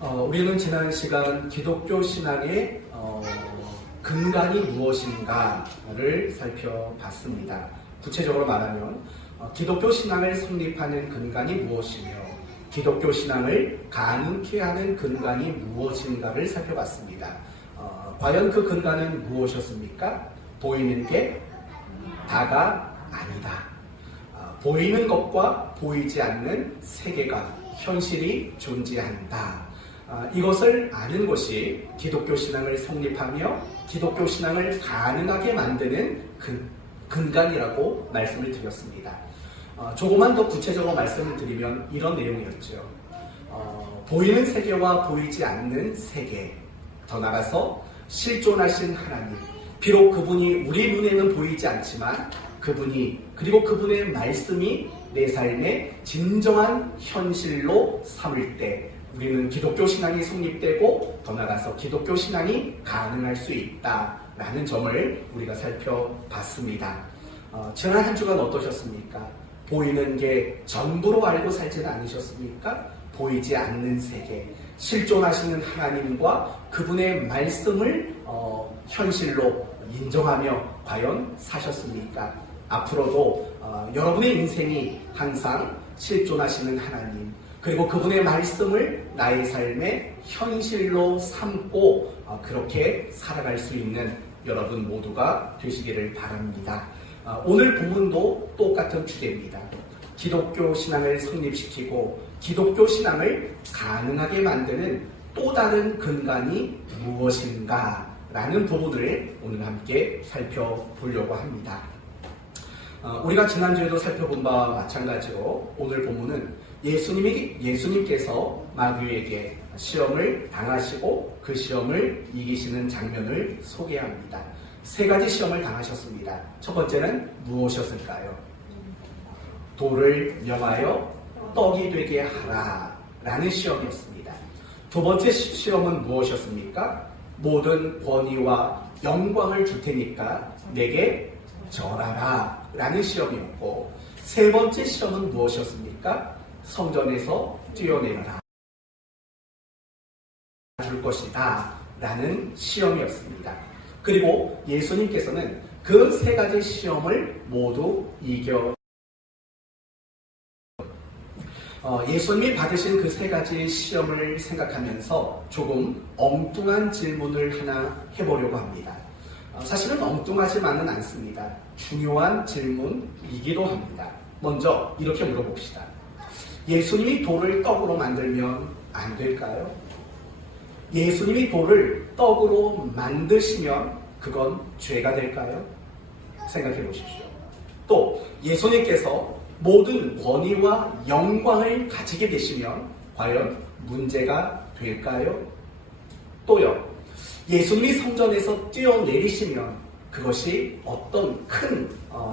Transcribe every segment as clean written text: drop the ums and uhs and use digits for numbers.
우리는 지난 시간 기독교 신앙의 근간이 무엇인가를 살펴봤습니다. 구체적으로 말하면 기독교 신앙을 성립하는 근간이 무엇이며 기독교 신앙을 가능케 하는 근간이 무엇인가를 살펴봤습니다. 과연 그 근간은 무엇이었습니까? 보이는 게 다가 아니다. 보이는 것과 보이지 않는 세계관, 현실이 존재한다. 이것을 아는 것이 기독교 신앙을 성립하며 기독교 신앙을 가능하게 만드는 근간이라고 말씀을 드렸습니다. 조금만 더 구체적으로 말씀을 드리면 이런 내용이었죠. 보이는 세계와 보이지 않는 세계, 더 나아가서 실존하신 하나님, 비록 그분이 우리 눈에는 보이지 않지만 그리고 그분의 말씀이 내 삶의 진정한 현실로 삼을 때 우리는 기독교 신앙이 성립되고 더 나아가서 기독교 신앙이 가능할 수 있다라는 점을 우리가 살펴봤습니다. 지난 한 주간 어떠셨습니까? 보이는 게 전부로 알고 살지는 않으셨습니까? 보이지 않는 세계, 실존하시는 하나님과 그분의 말씀을 현실로 인정하며 과연 사셨습니까? 앞으로도 여러분의 인생이 항상 실존하시는 하나님 그리고 그분의 말씀을 나의 삶의 현실로 삼고 그렇게 살아갈 수 있는 여러분 모두가 되시기를 바랍니다. 오늘 본문도 똑같은 주제입니다. 기독교 신앙을 성립시키고 기독교 신앙을 가능하게 만드는 또 다른 근간이 무엇인가 라는 부분을 오늘 함께 살펴보려고 합니다. 우리가 지난주에도 살펴본 바와 마찬가지로 오늘 본문은 예수님께서 마귀에게 시험을 당하시고 그 시험을 이기시는 장면을 소개합니다. 세 가지 시험을 당하셨습니다. 첫 번째는 무엇이었을까요? 돌을 명하여 떡이 되게 하라 라는 시험이었습니다. 두 번째 시험은 무엇이었습니까? 모든 권위와 영광을 줄 테니까 내게 절하라 라는 시험이었고 세 번째 시험은 무엇이었습니까? 성전에서 뛰어내려라 줄 것이다 라는 시험이었습니다. 그리고 예수님께서는 그 세 가지 시험을 모두 예수님이 받으신 그 세 가지 시험을 생각하면서 조금 엉뚱한 질문을 하나 해보려고 합니다. 사실은 엉뚱하지만은 않습니다. 중요한 질문이기도 합니다. 먼저 이렇게 물어봅시다. 예수님이 돌을 떡으로 만들면 안 될까요? 예수님이 돌을 떡으로 만드시면 그건 죄가 될까요? 생각해 보십시오. 또 예수님께서 모든 권위와 영광을 가지게 되시면 과연 문제가 될까요? 또요. 예수님이 성전에서 뛰어내리시면 그것이 어떤 큰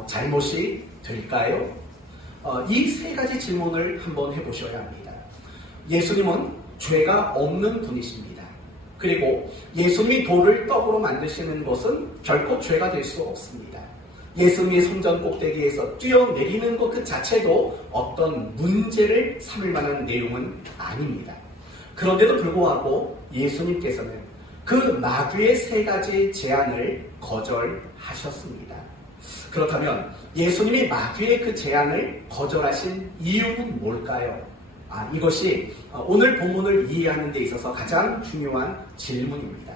잘못이 될까요? 이 세 가지 질문을 한번 해보셔야 합니다. 예수님은 죄가 없는 분이십니다. 그리고 예수님이 돌을 떡으로 만드시는 것은 결코 죄가 될 수 없습니다. 예수님이 성전 꼭대기에서 뛰어내리는 것 그 자체도 어떤 문제를 삼을 만한 내용은 아닙니다. 그런데도 불구하고 예수님께서는 그 마귀의 세 가지 제안을 거절하셨습니다. 그렇다면 예수님이 마귀의 그 제안을 거절하신 이유는 뭘까요? 이것이 오늘 본문을 이해하는 데 있어서 가장 중요한 질문입니다.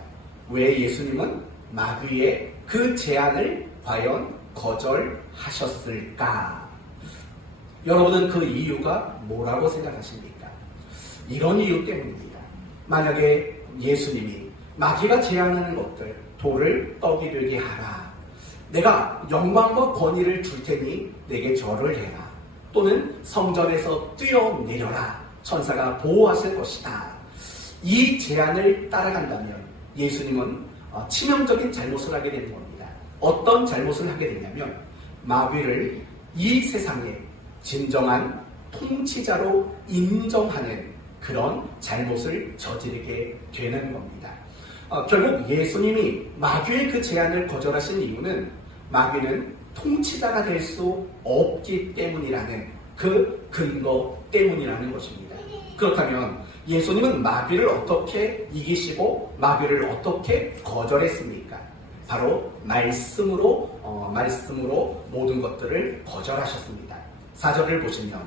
왜 예수님은 마귀의 그 제안을 과연 거절하셨을까? 여러분은 그 이유가 뭐라고 생각하십니까? 이런 이유 때문입니다. 만약에 예수님이 마귀가 제안하는 것들, 돌을 떡이 되게 하라. 내가 영광과 권위를 줄 테니 내게 절을 해라. 또는 성전에서 뛰어내려라. 천사가 보호하실 것이다. 이 제안을 따라간다면 예수님은 치명적인 잘못을 하게 되는 겁니다. 어떤 잘못을 하게 되냐면 마귀를 이 세상의 진정한 통치자로 인정하는 그런 잘못을 저지르게 되는 겁니다. 결국 예수님이 마귀의 그 제안을 거절하신 이유는 마귀는 통치자가 될 수 없기 때문이라는 그 근거 때문이라는 것입니다. 그렇다면 예수님은 마귀를 어떻게 이기시고 마귀를 어떻게 거절했습니까? 바로 말씀으로 모든 것들을 거절하셨습니다. 4절을 보시면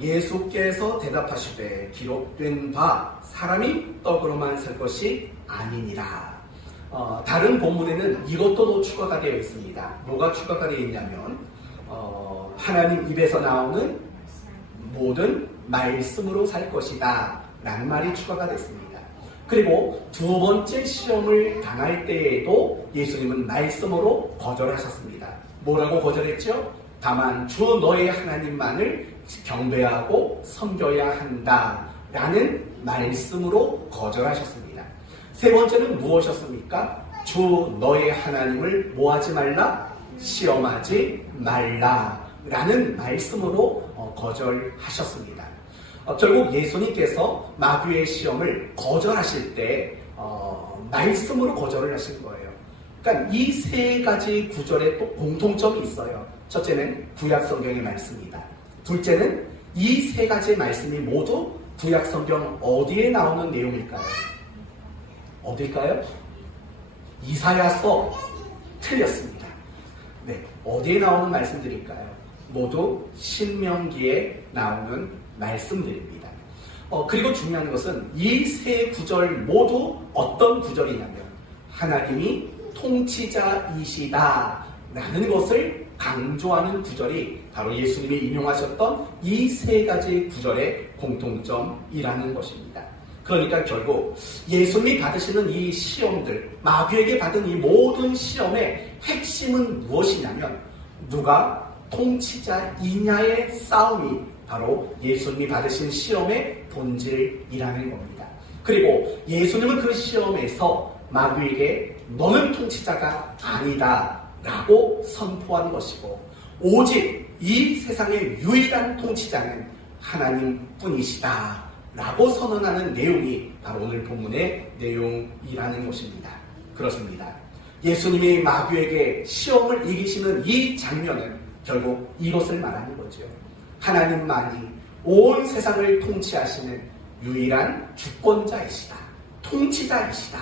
예수께서 대답하시되 기록된 바 사람이 떡으로만 살 것이 아니니라. 다른 본문에는 이것도 추가가 되어 있습니다. 뭐가 추가가 되어 있냐면 하나님 입에서 나오는 모든 말씀으로 살 것이다 라는 말이 추가가 됐습니다. 그리고 두 번째 시험을 당할 때에도 예수님은 말씀으로 거절하셨습니다. 뭐라고 거절했죠? 다만 주 너의 하나님만을 경배하고 섬겨야 한다 라는 말씀으로 거절하셨습니다. 세 번째는 무엇이었습니까? 주 너의 하나님을 뭐하지 말라? 시험하지 말라 라는 말씀으로 거절하셨습니다. 결국 예수님께서 마귀의 시험을 거절하실 때 말씀으로 거절을 하신 거예요. 그러니까 이 세 가지 구절에 또 공통점이 있어요. 첫째는 구약 성경의 말씀이다. 둘째는 이 세 가지 말씀이 모두 구약 성경 어디에 나오는 내용일까요? 어딜까요? 이사야서. 틀렸습니다. 네, 어디에 나오는 말씀들일까요? 모두 신명기에 나오는 말씀들입니다. 그리고 중요한 것은 이 세 구절 모두 어떤 구절이냐면 하나님이 통치자이시다 라는 것을 강조하는 구절이 바로 예수님이 인용하셨던 이 세 가지 구절의 공통점이라는 것입니다. 그러니까 결국 예수님이 받으시는 이 시험들, 마귀에게 받은 이 모든 시험의 핵심은 무엇이냐면 누가 통치자이냐의 싸움이 바로 예수님이 받으신 시험의 본질이라는 겁니다. 그리고 예수님은 그 시험에서 마귀에게 너는 통치자가 아니다 라고 선포한 것이고 오직 이 세상의 유일한 통치자는 하나님뿐이시다 라고 선언하는 내용이 바로 오늘 본문의 내용이라는 것입니다. 그렇습니다. 예수님이 마귀에게 시험을 이기시는 이 장면은 결국 이것을 말하는 거죠. 하나님만이 온 세상을 통치하시는 유일한 주권자이시다. 통치자이시다.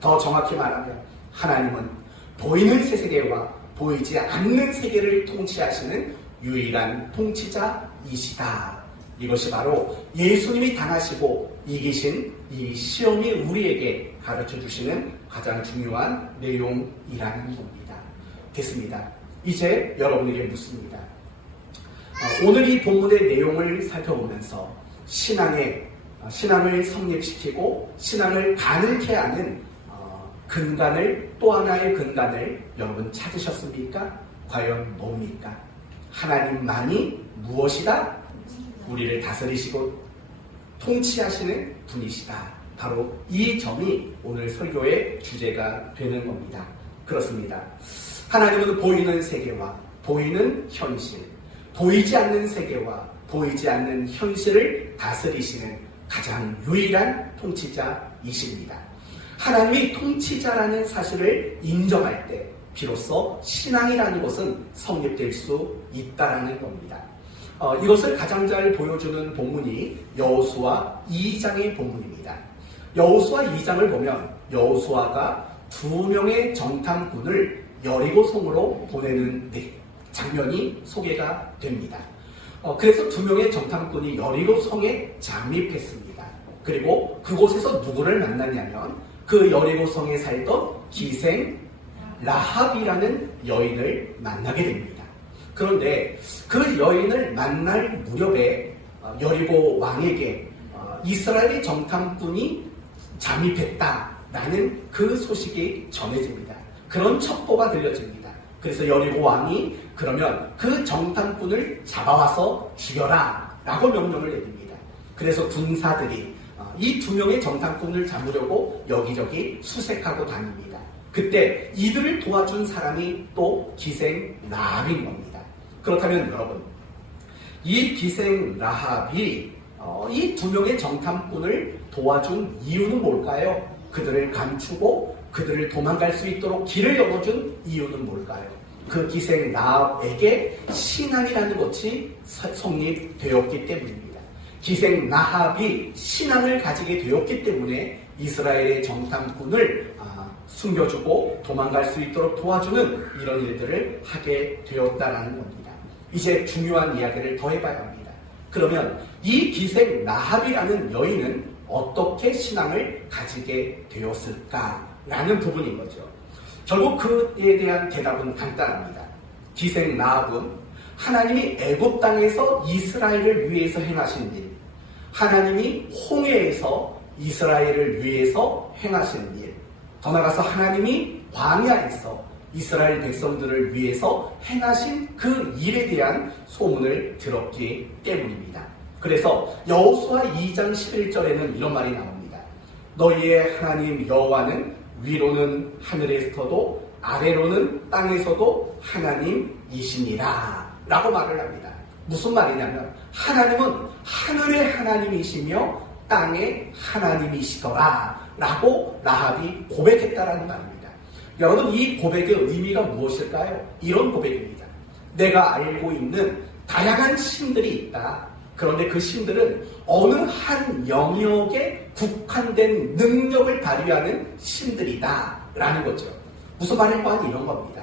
더 정확히 말하면 하나님은 보이는 세계와 보이지 않는 세계를 통치하시는 유일한 통치자이시다. 이것이 바로 예수님이 당하시고 이기신 이 시험이 우리에게 가르쳐 주시는 가장 중요한 내용이라는 겁니다. 됐습니다. 이제 여러분에게 묻습니다. 오늘 이 본문의 내용을 살펴보면서 신앙을 성립시키고 신앙을 가능케 하는 또 하나의 근간을 여러분 찾으셨습니까? 과연 뭡니까? 하나님만이 무엇이다? 우리를 다스리시고 통치하시는 분이시다. 바로 이 점이 오늘 설교의 주제가 되는 겁니다. 그렇습니다. 하나님은 보이는 세계와 보이는 현실, 보이지 않는 세계와 보이지 않는 현실을 다스리시는 가장 유일한 통치자이십니다. 하나님이 통치자라는 사실을 인정할 때 비로소 신앙이라는 것은 성립될 수 있다라는 겁니다. 이것을 가장 잘 보여주는 본문이 여호수아 2장의 본문입니다. 여호수아 2장을 보면 여호수아가 2명의 정탐꾼을 여리고성으로 보내는 장면이 소개가 됩니다. 그래서 2명의 정탐꾼이 여리고성에 잠입했습니다. 그리고 그곳에서 누구를 만났냐면 그 여리고성에 살던 기생 라합이라는 여인을 만나게 됩니다. 그런데 그 여인을 만날 무렵에 여리고 왕에게 이스라엘의 정탐꾼이 잠입했다라는 그 소식이 전해집니다. 그런 첩보가 들려집니다. 그래서 여리고 왕이 그러면 그 정탐꾼을 잡아와서 죽여라 라고 명령을 내립니다. 그래서 군사들이 이 2명의 정탐꾼을 잡으려고 여기저기 수색하고 다닙니다. 그때 이들을 도와준 사람이 또 기생 라합인 겁니다. 그렇다면 여러분, 이 기생 라합이 이 2명의 정탐꾼을 도와준 이유는 뭘까요? 그들을 감추고 그들을 도망갈 수 있도록 길을 열어준 이유는 뭘까요? 그 기생 라합에게 신앙이라는 것이 성립되었기 때문입니다. 기생 라합이 신앙을 가지게 되었기 때문에 이스라엘의 정탐꾼을 숨겨주고 도망갈 수 있도록 도와주는 이런 일들을 하게 되었다라는 겁니다. 이제 중요한 이야기를 더 해봐야 합니다. 그러면 이 기생 라합이라는 여인은 어떻게 신앙을 가지게 되었을까라는 부분인 거죠. 결국 그에 대한 대답은 간단합니다. 기생 라합은 하나님이 애굽 땅에서 이스라엘을 위해서 행하신 일, 하나님이 홍해에서 이스라엘을 위해서 행하신 일, 더 나아가서 하나님이 광야에서 이스라엘 백성들을 위해서 행하신 그 일에 대한 소문을 들었기 때문입니다. 그래서 여호수아 2장 11절에는 이런 말이 나옵니다. 너희의 하나님 여호와는 위로는 하늘에서도 아래로는 땅에서도 하나님이시니라 라고 말을 합니다. 무슨 말이냐면 하나님은 하늘의 하나님이시며 땅의 하나님이시더라 라고 라합이 고백했다라는 말입니다. 여러분, 이 고백의 의미가 무엇일까요? 이런 고백입니다. 내가 알고 있는 다양한 신들이 있다. 그런데 그 신들은 어느 한 영역에 국한된 능력을 발휘하는 신들이다 라는 거죠. 무슨 말일까 하니 이런 겁니다.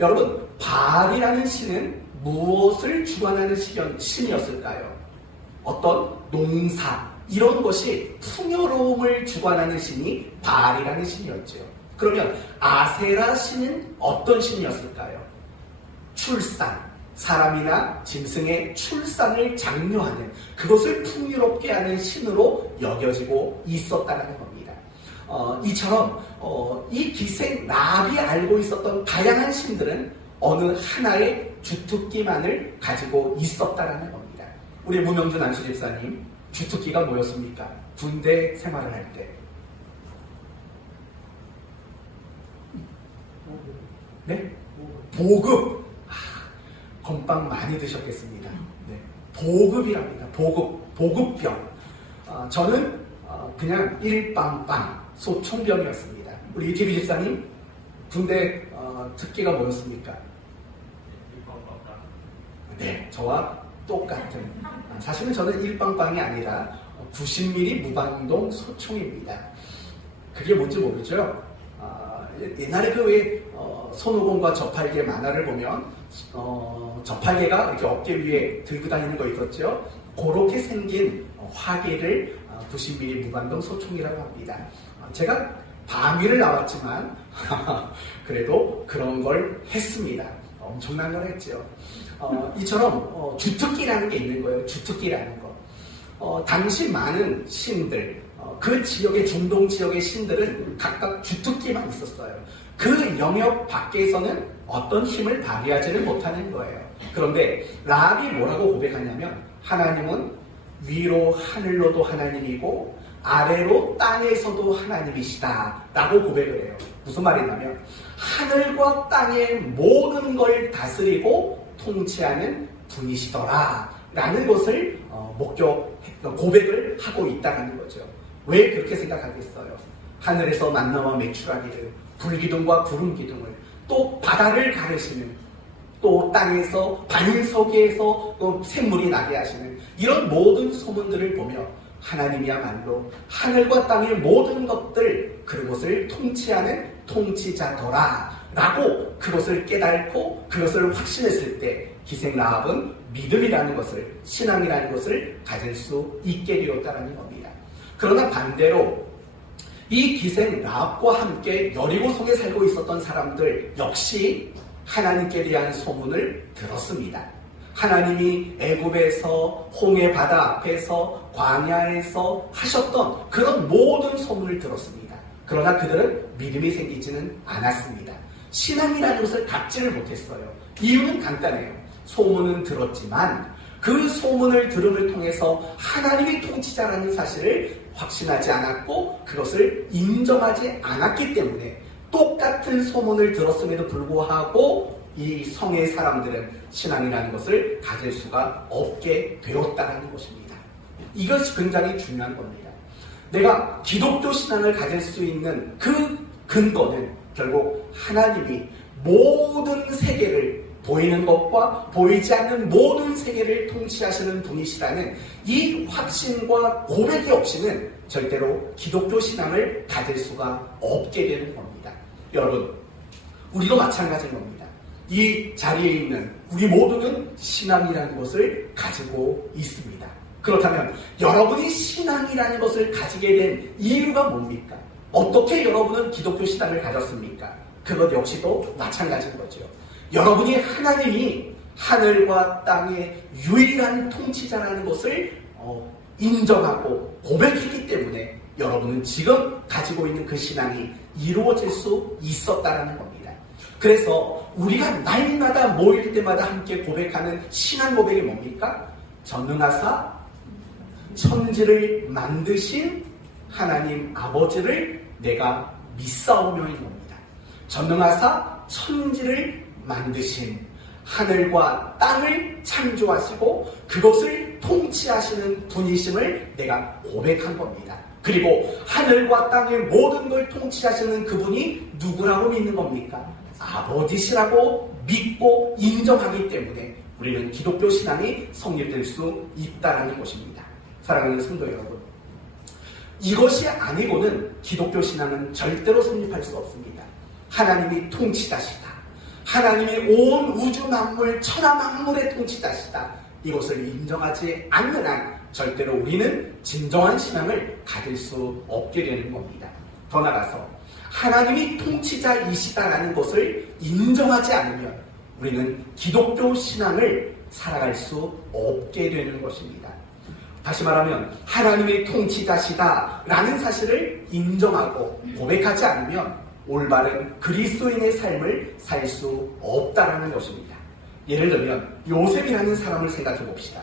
여러분, 바알이라는 신은 무엇을 주관하는 신이었을까요? 어떤 농사, 이런 것이 풍요로움을 주관하는 신이 바알이라는 신이었죠. 그러면 아세라 신은 어떤 신이었을까요? 출산, 사람이나 짐승의 출산을 장려하는, 그것을 풍요롭게 하는 신으로 여겨지고 있었다는 겁니다. 이처럼 이 기생 라합이 알고 있었던 다양한 신들은 어느 하나의 주특기만을 가지고 있었다는 겁니다. 우리 문명준 안수 집사님, 주특기가 뭐였습니까? 군대 생활을 할 때. 네? 보급. 건빵 많이 드셨겠습니다. 네. 보급이랍니다. 보급병. 저는 그냥 일빵빵 소총병이었습니다. 우리 이태규 집사님, 군대 특기가 뭐였습니까? 네, 저와 똑같은. 사실은 저는 일빵빵이 아니라 90mm 무반동 소총입니다. 그게 뭔지 모르죠? 옛날에 그 왜 손오공과 저팔계 만화를 보면 저팔계가 이렇게 어깨 위에 들고 다니는 거 있었죠? 그렇게 생긴 화기를 90mm 무반동 소총이라고 합니다. 제가 방위를 나왔지만 그래도 그런 걸 했습니다. 엄청난 걸 했죠. 이처럼 주특기라는 게 있는 거예요. 주특기라는 거. 당시 많은 신들, 그 지역의 중동 지역의 신들은 각각 주특기만 있었어요. 그 영역 밖에서는 어떤 힘을 발휘하지는 못하는 거예요. 그런데 라합이 뭐라고 고백하냐면 하나님은 위로 하늘로도 하나님이고 아래로 땅에서도 하나님이시다 라고 고백을 해요. 무슨 말이냐면 하늘과 땅의 모든 걸 다스리고 통치하는 분이시더라 라는 것을 고백을 하고 있다는 거죠. 왜 그렇게 생각하겠어요? 하늘에서 만나와 매출하기를, 불기둥과 구름기둥을, 또 바다를 가르시는, 또 땅에서 반석에서 샘물이 나게 하시는 이런 모든 소문들을 보며 하나님이야말로 하늘과 땅의 모든 것들, 그것을 통치하는 통치자더라 라고 그것을 깨닫고 그것을 확신했을 때 기생 라합은 믿음이라는 것을, 신앙이라는 것을 가질 수 있게 되었다는 겁니다. 그러나 반대로 이 기생 라합과 함께 여리고 성에 살고 있었던 사람들 역시 하나님께 대한 소문을 들었습니다. 하나님이 애굽에서 홍해 바다 앞에서 광야에서 하셨던 그런 모든 소문을 들었습니다. 그러나 그들은 믿음이 생기지는 않았습니다. 신앙이라는 것을 갖지를 못했어요. 이유는 간단해요. 소문은 들었지만 그 소문을 들음을 통해서 하나님이 통치자라는 사실을 확신하지 않았고 그것을 인정하지 않았기 때문에 똑같은 소문을 들었음에도 불구하고 이 성의 사람들은 신앙이라는 것을 가질 수가 없게 되었다는 것입니다. 이것이 굉장히 중요한 겁니다. 내가 기독교 신앙을 가질 수 있는 그 근거는 결국 하나님이 모든 세계를 보이는 것과 보이지 않는 모든 세계를 통치하시는 분이시라는 이 확신과 고백이 없이는 절대로 기독교 신앙을 가질 수가 없게 되는 겁니다. 여러분, 우리도 마찬가지인 겁니다. 이 자리에 있는 우리 모두는 신앙이라는 것을 가지고 있습니다. 그렇다면 여러분이 신앙이라는 것을 가지게 된 이유가 뭡니까? 어떻게 여러분은 기독교 신앙을 가졌습니까? 그것 역시도 마찬가지인 거죠. 여러분이 하나님이 하늘과 땅의 유일한 통치자라는 것을 인정하고 고백했기 때문에 여러분은 지금 가지고 있는 그 신앙이 이루어질 수 있었다는 겁니다. 그래서 우리가 날마다 모일 때마다 함께 고백하는 신앙 고백이 뭡니까? 전능하사 천지를 만드신 하나님 아버지를 내가 믿사오며인 겁니다. 전능하사 천지를 만드신 하늘과 땅을 창조하시고 그것을 통치하시는 분이심을 내가 고백한 겁니다. 그리고 하늘과 땅의 모든 걸 통치하시는 그분이 누구라고 믿는 겁니까? 아버지시라고 믿고 인정하기 때문에 우리는 기독교 신앙이 성립될 수 있다는 것입니다. 사랑하는 성도 여러분, 이것이 아니고는 기독교 신앙은 절대로 성립할 수 없습니다. 하나님이 통치자시다. 하나님이 온 우주 만물, 천하 만물의 통치자시다. 이것을 인정하지 않는 한 절대로 우리는 진정한 신앙을 가질 수 없게 되는 겁니다. 더 나아가서 하나님이 통치자이시다라는 것을 인정하지 않으면 우리는 기독교 신앙을 살아갈 수 없게 되는 것입니다. 다시 말하면 하나님의 통치자시다라는 사실을 인정하고 고백하지 않으면 올바른 그리스도인의 삶을 살 수 없다라는 것입니다. 예를 들면 요셉이라는 사람을 생각해 봅시다.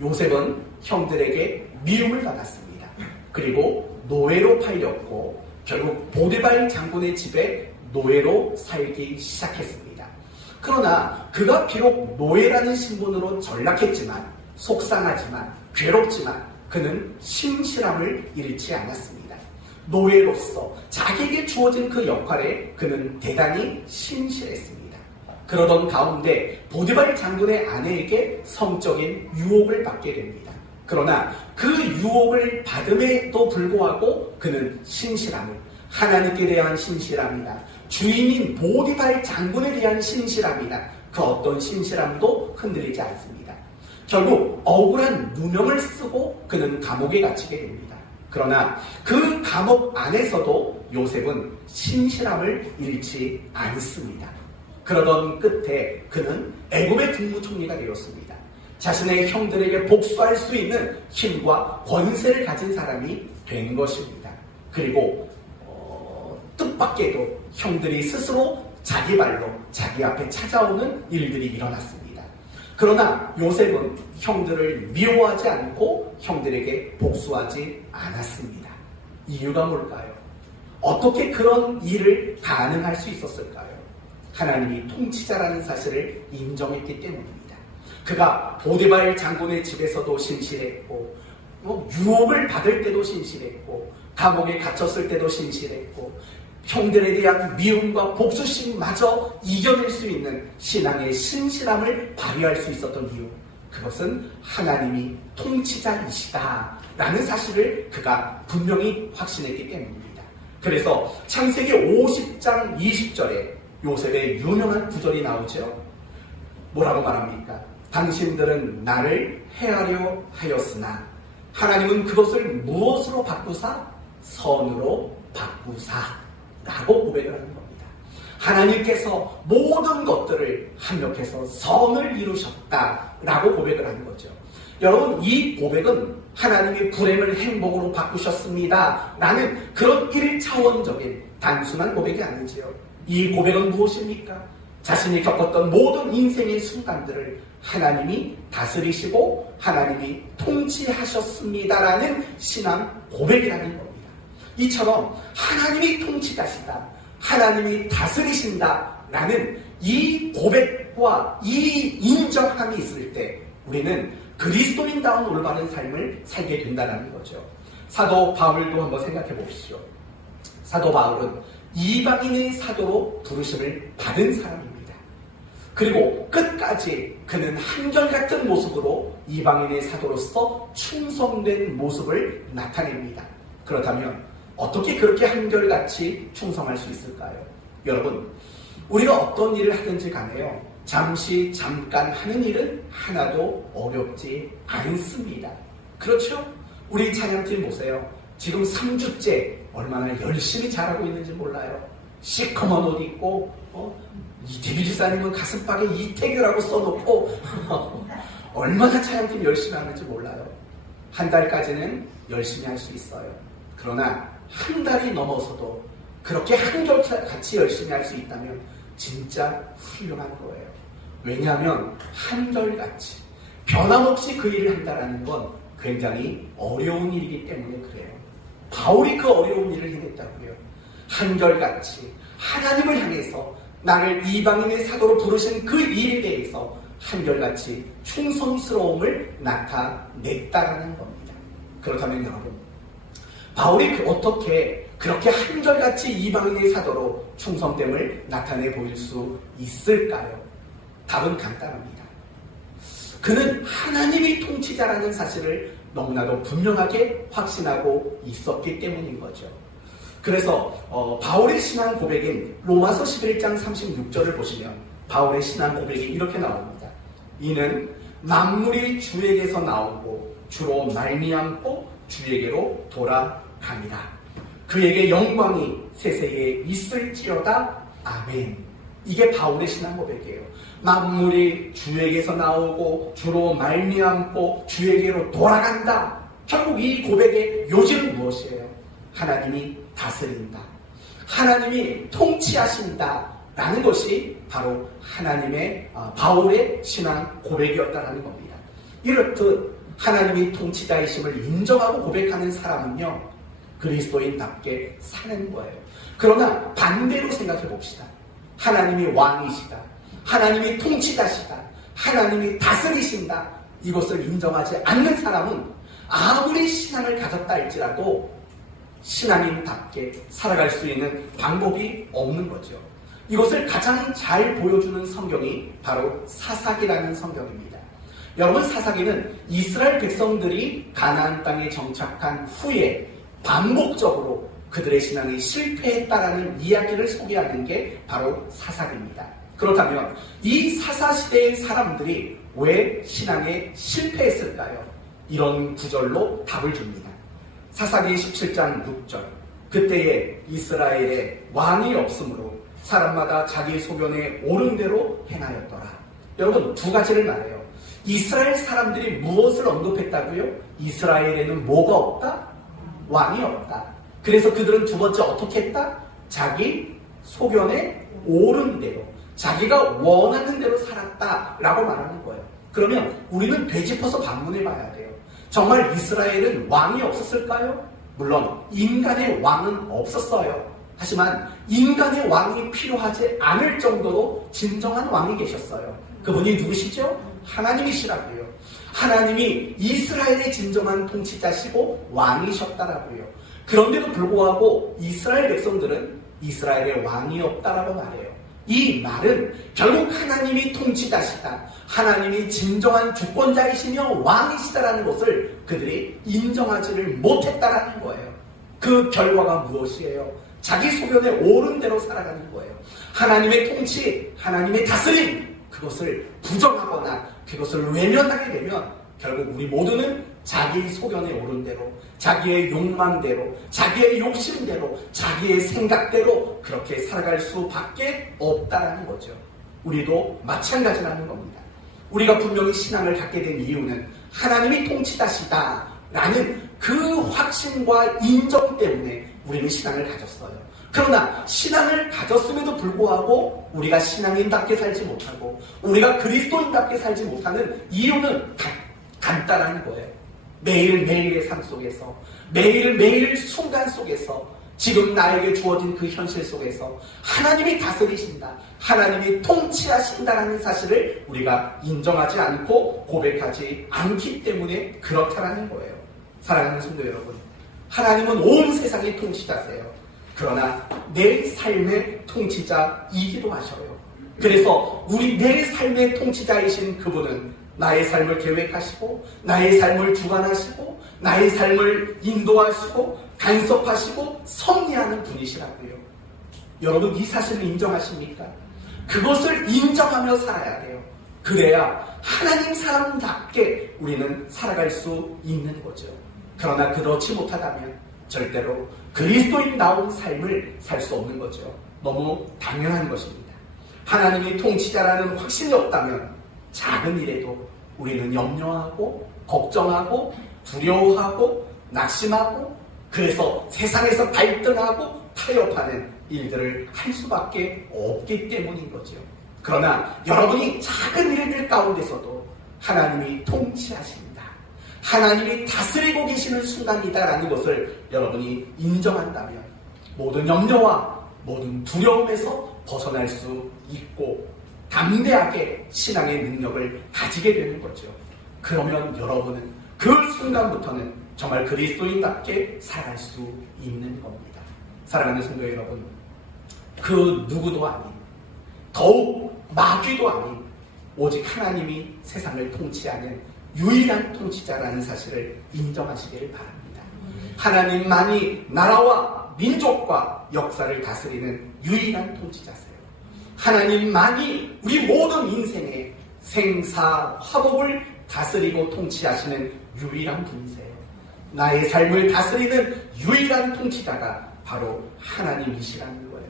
요셉은 형들에게 미움을 받았습니다. 그리고 노예로 팔렸고 결국 보디발 장군의 집에 노예로 살기 시작했습니다. 그러나 그가 비록 노예라는 신분으로 전락했지만 속상하지만 괴롭지만 그는 신실함을 잃지 않았습니다. 노예로서 자기에게 주어진 그 역할에 그는 대단히 신실했습니다. 그러던 가운데 보디발 장군의 아내에게 성적인 유혹을 받게 됩니다. 그러나 그 유혹을 받음에도 불구하고 그는 신실함을, 하나님께 대한 신실함이나 주인인 보디발 장군에 대한 신실함이나 그 어떤 신실함도 흔들리지 않습니다. 결국 억울한 누명을 쓰고 그는 감옥에 갇히게 됩니다. 그러나 그 감옥 안에서도 요셉은 신실함을 잃지 않습니다. 그러던 끝에 그는 애굽의 국무총리가 되었습니다. 자신의 형들에게 복수할 수 있는 힘과 권세를 가진 사람이 된 것입니다. 그리고 뜻밖에도 형들이 스스로 자기 발로 자기 앞에 찾아오는 일들이 일어났습니다. 그러나 요셉은 형들을 미워하지 않고 형들에게 복수하지 않았습니다. 이유가 뭘까요? 어떻게 그런 일을 가능할 수 있었을까요? 하나님이 통치자라는 사실을 인정했기 때문입니다. 그가 보디발 장군의 집에서도 신실했고 유혹을 받을 때도 신실했고 감옥에 갇혔을 때도 신실했고 형들에 대한 미움과 복수심마저 이겨낼 수 있는 신앙의 신실함을 발휘할 수 있었던 이유, 그것은 하나님이 통치자이시다라는 사실을 그가 분명히 확신했기 때문입니다. 그래서 창세기 50장 20절에 요셉의 유명한 구절이 나오죠. 뭐라고 말합니까? 당신들은 나를 해하려 하였으나 하나님은 그것을 무엇으로 바꾸사? 선으로 바꾸사 라고 고백을 하는 겁니다. 하나님께서 모든 것들을 합력해서 선을 이루셨다라고 고백을 하는 거죠. 여러분, 이 고백은 하나님이 불행을 행복으로 바꾸셨습니다 라는 그런 1차원적인 단순한 고백이 아니지요. 이 고백은 무엇입니까? 자신이 겪었던 모든 인생의 순간들을 하나님이 다스리시고 하나님이 통치하셨습니다라는 신앙 고백이라는 겁니다. 이처럼 하나님이 통치자시다, 하나님이 다스리신다라는 이 고백과 이 인정함이 있을 때 우리는 그리스도인다운 올바른 삶을 살게 된다는 거죠. 사도 바울도 한번 생각해 보십시오. 사도 바울은 이방인의 사도로 부르심을 받은 사람입니다. 그리고 끝까지 그는 한결같은 모습으로 이방인의 사도로서 충성된 모습을 나타냅니다. 그렇다면 어떻게 그렇게 한결같이 충성할 수 있을까요? 여러분, 우리가 어떤 일을 하든지 간에요, 잠깐 하는 일은 하나도 어렵지 않습니다. 그렇죠? 우리 찬양팀 보세요. 지금 3주째 얼마나 열심히 잘하고 있는지 몰라요. 시커먼 옷 입고 이태규 지사님은 가슴팍에 이태규라고 써놓고 얼마나 찬양팀 열심히 하는지 몰라요. 한 달까지는 열심히 할 수 있어요. 그러나 한 달이 넘어서도 그렇게 한결같이 열심히 할 수 있다면 진짜 훌륭한 거예요. 왜냐하면 한결같이 변함없이 그 일을 한다는 건 굉장히 어려운 일이기 때문에 그래요. 바울이 그 어려운 일을 해냈다고요. 한결같이 하나님을 향해서 나를 이방인의 사도로 부르신 그 일에 대해서 한결같이 충성스러움을 나타냈다라는 겁니다. 그렇다면 여러분, 바울이 어떻게 그렇게 한결같이 이방인의 사도로 충성됨을 나타내 보일 수 있을까요? 답은 간단합니다. 그는 하나님이 통치자라는 사실을 너무나도 분명하게 확신하고 있었기 때문인 거죠. 그래서 바울의 신앙 고백인 로마서 11장 36절을 보시면 바울의 신앙 고백이 이렇게 나옵니다. 이는 만물이 주에게서 나오고 주로 말미암고 주에게로 돌아갑니다. 그에게 영광이 세세에 있을지어다. 아멘. 이게 바울의 신앙 고백이에요. 만물이 주에게서 나오고 주로 말미암고 주에게로 돌아간다. 결국 이 고백의 요지는 무엇이에요? 하나님이 다스린다. 하나님이 통치하신다. 라는 것이 바로 하나님의 바울의 신앙 고백이었다는 겁니다. 이렇듯 하나님이 통치자이심을 인정하고 고백하는 사람은요, 그리스도인답게 사는 거예요. 그러나 반대로 생각해 봅시다. 하나님이 왕이시다. 하나님이 통치자시다. 하나님이 다스리신다. 이것을 인정하지 않는 사람은 아무리 신앙을 가졌다 할지라도 신앙인답게 살아갈 수 있는 방법이 없는 거죠. 이것을 가장 잘 보여주는 성경이 바로 사사기라는 성경입니다. 여러분, 사사기는 이스라엘 백성들이 가나안 땅에 정착한 후에 반복적으로 그들의 신앙이 실패했다라는 이야기를 소개하는 게 바로 사사기입니다. 그렇다면 이 사사시대의 사람들이 왜 신앙에 실패했을까요? 이런 구절로 답을 줍니다. 사사기 17장 6절. 그때에 이스라엘에 왕이 없으므로 사람마다 자기 소견에 옳은 대로 행하였더라. 여러분, 두 가지를 말해요. 이스라엘 사람들이 무엇을 언급했다고요? 이스라엘에는 뭐가 없다? 왕이 없다. 그래서 그들은 두 번째 어떻게 했다? 자기 소견에 옳은 대로, 자기가 원하는 대로 살았다라고 말하는 거예요. 그러면 우리는 되짚어서 반문해 봐야 돼요. 정말 이스라엘은 왕이 없었을까요? 물론 인간의 왕은 없었어요. 하지만 인간의 왕이 필요하지 않을 정도로 진정한 왕이 계셨어요. 그분이 누구시죠? 하나님이시라고요. 하나님이 이스라엘의 진정한 통치자시고 왕이셨다라고요. 그런데도 불구하고 이스라엘 백성들은 이스라엘의 왕이 없다라고 말해요. 이 말은 결국 하나님이 통치자시다, 하나님이 진정한 주권자이시며 왕이시다라는 것을 그들이 인정하지를 못했다라는 거예요. 그 결과가 무엇이에요? 자기 소견에 옳은 대로 살아가는 거예요. 하나님의 통치, 하나님의 다스림, 그것을 부정하거나 그것을 외면하게 되면 결국 우리 모두는 자기 소견에 옳은 대로, 자기의 욕망대로, 자기의 욕심대로, 자기의 생각대로 그렇게 살아갈 수밖에 없다라는 거죠. 우리도 마찬가지라는 겁니다. 우리가 분명히 신앙을 갖게 된 이유는 하나님이 통치자시다라는 그 확신과 인정 때문에 우리는 신앙을 가졌어요. 그러나 신앙을 가졌음에도 불구하고 우리가 신앙인답게 살지 못하고 우리가 그리스도인답게 살지 못하는 이유는 간단한 거예요. 매일매일의 삶 속에서, 매일매일 순간 속에서, 지금 나에게 주어진 그 현실 속에서 하나님이 다스리신다, 하나님이 통치하신다라는 사실을 우리가 인정하지 않고 고백하지 않기 때문에 그렇다라는 거예요. 사랑하는 성도 여러분, 하나님은 온 세상의 통치자세요. 그러나 내 삶의 통치자이기도 하셔요. 그래서 내 삶의 통치자이신 그분은 나의 삶을 계획하시고 나의 삶을 주관하시고 나의 삶을 인도하시고 간섭하시고 섭리하는 분이시라고요. 여러분 이 사실을 인정하십니까? 그것을 인정하며 살아야 돼요. 그래야 하나님 사람답게 우리는 살아갈 수 있는 거죠. 그러나 그렇지 못하다면 절대로 그리스도인다운 삶을 살 수 없는 거죠. 너무 당연한 것입니다. 하나님이 통치자라는 확신이 없다면 작은 일에도 우리는 염려하고 걱정하고 두려워하고 낙심하고 그래서 세상에서 갈등하고 타협하는 일들을 할 수밖에 없기 때문인 거죠. 그러나 여러분이 작은 일들 가운데서도 하나님이 통치하십니다. 하나님이 다스리고 계시는 순간이다라는 것을 여러분이 인정한다면 모든 염려와 모든 두려움에서 벗어날 수 있고 담대하게 신앙의 능력을 가지게 되는 거죠. 그러면 여러분은 그 순간부터는 정말 그리스도인답게 살아갈 수 있는 겁니다. 사랑하는 성도 여러분, 그 누구도 아닌 더욱 마귀도 아닌 오직 하나님이 세상을 통치하는 유일한 통치자라는 사실을 인정하시기를 바랍니다. 하나님만이 나라와 민족과 역사를 다스리는 유일한 통치자세요. 하나님만이 우리 모든 인생의 생사화복을 다스리고 통치하시는 유일한 분이세요. 나의 삶을 다스리는 유일한 통치자가 바로 하나님이시라는 거예요.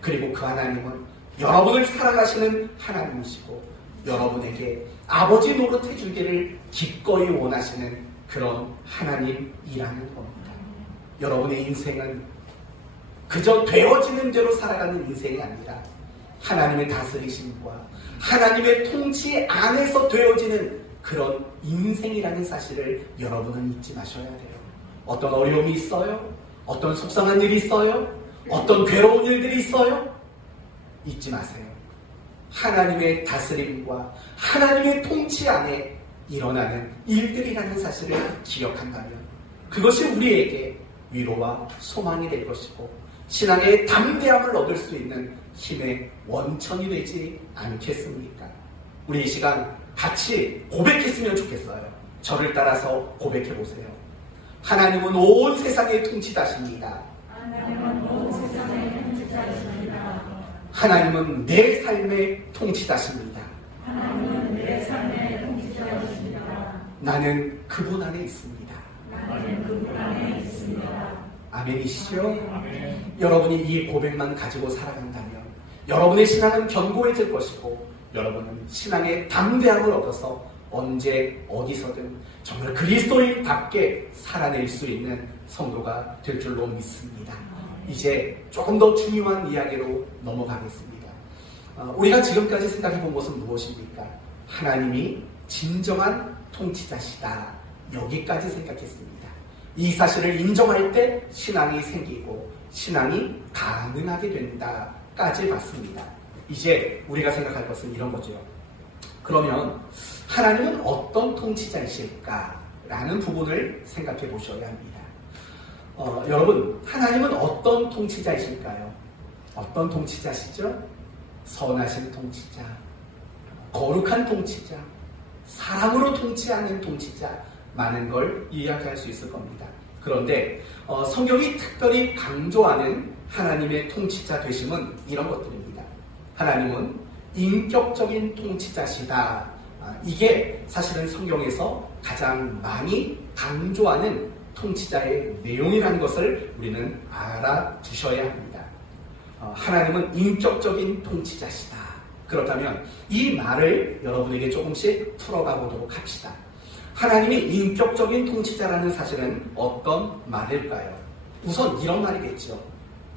그리고 그 하나님은 여러분을 사랑하시는 하나님이시고 여러분에게 아버지 노릇해 주기를 기꺼이 원하시는 그런 하나님이라는 겁니다. 여러분의 인생은 그저 되어지는 대로 살아가는 인생이 아니라 하나님의 다스리심과 하나님의 통치 안에서 되어지는 그런 인생이라는 사실을 여러분은 잊지 마셔야 돼요. 어떤 어려움이 있어요? 어떤 속상한 일이 있어요? 어떤 괴로운 일들이 있어요? 잊지 마세요. 하나님의 다스림과 하나님의 통치 안에 일어나는 일들이라는 사실을 기억한다면 그것이 우리에게 위로와 소망이 될 것이고 신앙의 담대함을 얻을 수 있는 힘의 원천이 되지 않겠습니까? 우리 이 시간 같이 고백했으면 좋겠어요. 저를 따라서 고백해보세요. 하나님은 온 세상의 통치자십니다. 하나님은 온 세상의 통치자십니다. 하나님은 내 삶의 통치자십니다. 하나님은 내 삶의 통치자십니다. 나는 그분 안에 있습니다. 나는 그분 안에 있습니다. 아멘이시죠? 아멘. 여러분이 이 고백만 가지고 살아간다면 여러분의 신앙은 견고해질 것이고 여러분은 신앙의 담대함을 얻어서 언제 어디서든 정말 그리스도인답게 살아낼 수 있는 성도가 될 줄로 믿습니다. 이제 조금 더 중요한 이야기로 넘어가겠습니다. 우리가 지금까지 생각해 본 것은 무엇입니까? 하나님이 진정한 통치자시다. 여기까지 생각했습니다. 이 사실을 인정할 때 신앙이 생기고 신앙이 가능하게 된다까지 봤습니다. 이제 우리가 생각할 것은 이런 거죠. 그러면 하나님은 어떤 통치자이실까라는 부분을 생각해 보셔야 합니다. 여러분, 하나님은 어떤 통치자이실까요? 어떤 통치자시죠? 선하신 통치자, 거룩한 통치자, 사랑으로 통치하는 통치자, 많은 걸 이야기할 수 있을 겁니다. 그런데 성경이 특별히 강조하는 하나님의 통치자 되심은 이런 것들입니다. 하나님은 인격적인 통치자시다. 이게 사실은 성경에서 가장 많이 강조하는 통치자의 내용이라는 것을 우리는 알아두셔야 합니다. 하나님은 인격적인 통치자시다. 그렇다면 이 말을 여러분에게 조금씩 풀어가 보도록 합시다. 하나님이 인격적인 통치자라는 사실은 어떤 말일까요? 우선 이런 말이겠죠.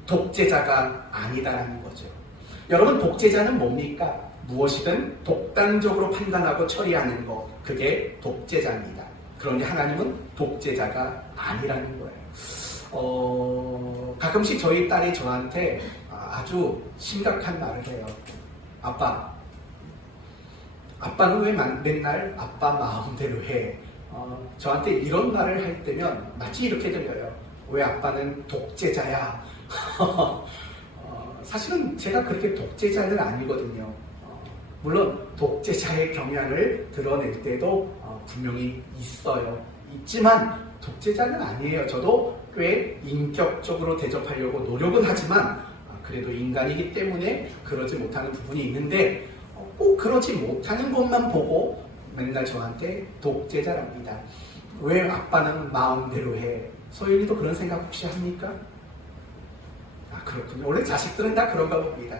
독재자가 아니다라는 거죠. 여러분, 독재자는 뭡니까? 무엇이든 독단적으로 판단하고 처리하는 것, 그게 독재자입니다. 그런데 하나님은 독재자가 아니라는 거예요. 가끔씩 저희 딸이 저한테 아주 심각한 말을 해요. 아빠는 왜 맨날 아빠 마음대로 해? 저한테 이런 말을 할 때면 마치 이렇게 들려요. 왜 아빠는 독재자야? 사실은 제가 그렇게 독재자는 아니거든요. 물론 독재자의 경향을 드러낼 때도 분명히 있지만 독재자는 아니에요. 저도 꽤 인격적으로 대접하려고 노력은 하지만 그래도 인간이기 때문에 그러지 못하는 부분이 있는데 꼭 그러지 못하는 것만 보고 맨날 저한테 독재자랍니다. 왜 아빠는 마음대로 해? 소연이도 그런 생각 혹시 합니까? 그렇군요. 원래 자식들은 다 그런가 봅니다.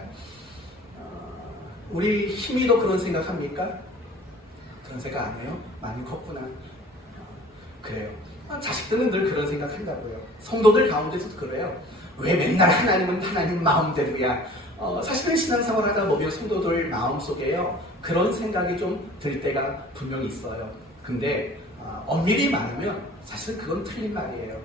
우리 희미도 그런 생각합니까? 그런 생각 안 해요? 많이 컸구나. 그래요. 자식들은 늘 그런 생각한다고요. 성도들 가운데서도 그래요. 왜 맨날 하나님은 하나님 마음대로야? 사실은 신앙생활 하다 보면 성도들 마음속에요. 그런 생각이 좀 들 때가 분명히 있어요. 근데 엄밀히 말하면 사실은 그건 틀린 말이에요.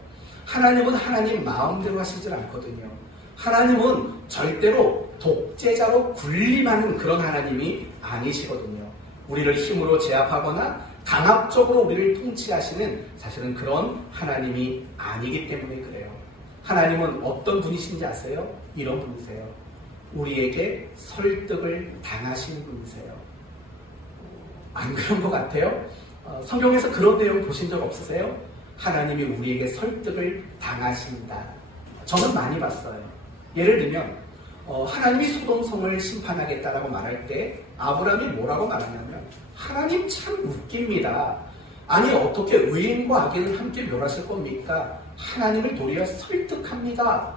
하나님은 하나님 마음대로 하시질 않거든요. 하나님은 절대로 독재자로 군림하는 그런 하나님이 아니시거든요. 우리를 힘으로 제압하거나 강압적으로 우리를 통치하시는 사실은 그런 하나님이 아니기 때문에 그래요. 하나님은 어떤 분이신지 아세요? 이런 분이세요. 우리에게 설득을 당하시는 분이세요. 안 그런 것 같아요? 성경에서 그런 내용 보신 적 없으세요? 하나님이 우리에게 설득을 당하십니다. 저는 많이 봤어요. 예를 들면 하나님이 소돔성을 심판하겠다라고 말할 때 아브라함이 뭐라고 말하냐면 하나님 참 웃깁니다. 아니 어떻게 의인과 악인을 함께 멸하실 겁니까? 하나님을 도리어 설득합니다.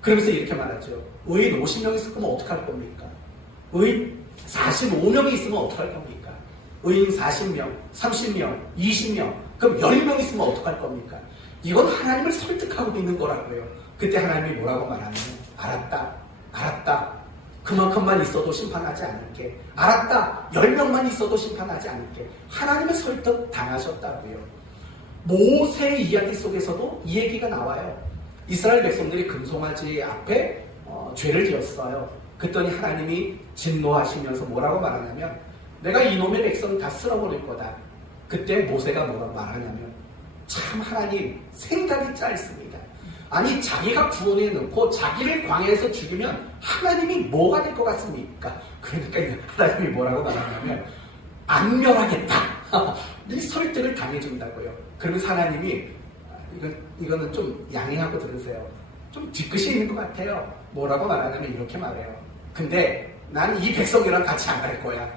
그러면서 이렇게 말하죠. 의인 50명 있을 거면 어떡할 겁니까? 의인 45명이 있으면 어떡할 겁니까? 의인 40명, 30명, 20명, 그럼 10명 있으면 어떡할 겁니까? 이건 하나님을 설득하고 있는 거라고요. 그때 하나님이 뭐라고 말하냐면 알았다. 그만큼만 있어도 심판하지 않을게. 알았다. 10명만 있어도 심판하지 않을게. 하나님의 설득 당하셨다고요. 모세의 이야기 속에서도 이 얘기가 나와요. 이스라엘 백성들이 금송아지 앞에 죄를 지었어요. 그랬더니 하나님이 진노하시면서 뭐라고 말하냐면 내가 이놈의 백성 다 쓸어버릴 거다. 그때 모세가 뭐라고 말하냐면 참 하나님 생각이 짧습니다. 아니 자기가 구원해 놓고 자기를 광야에서 죽이면 하나님이 뭐가 될 것 같습니까? 그러니까 하나님이 뭐라고 말하냐면 안 멸하겠다. 이 설득을 당해준다고요. 그러면서 하나님이 이거는 좀 양해하고 들으세요. 좀 뒤끝이 있는 것 같아요. 뭐라고 말하냐면 이렇게 말해요. 근데 난 이 백성이랑 같이 안 갈 거야.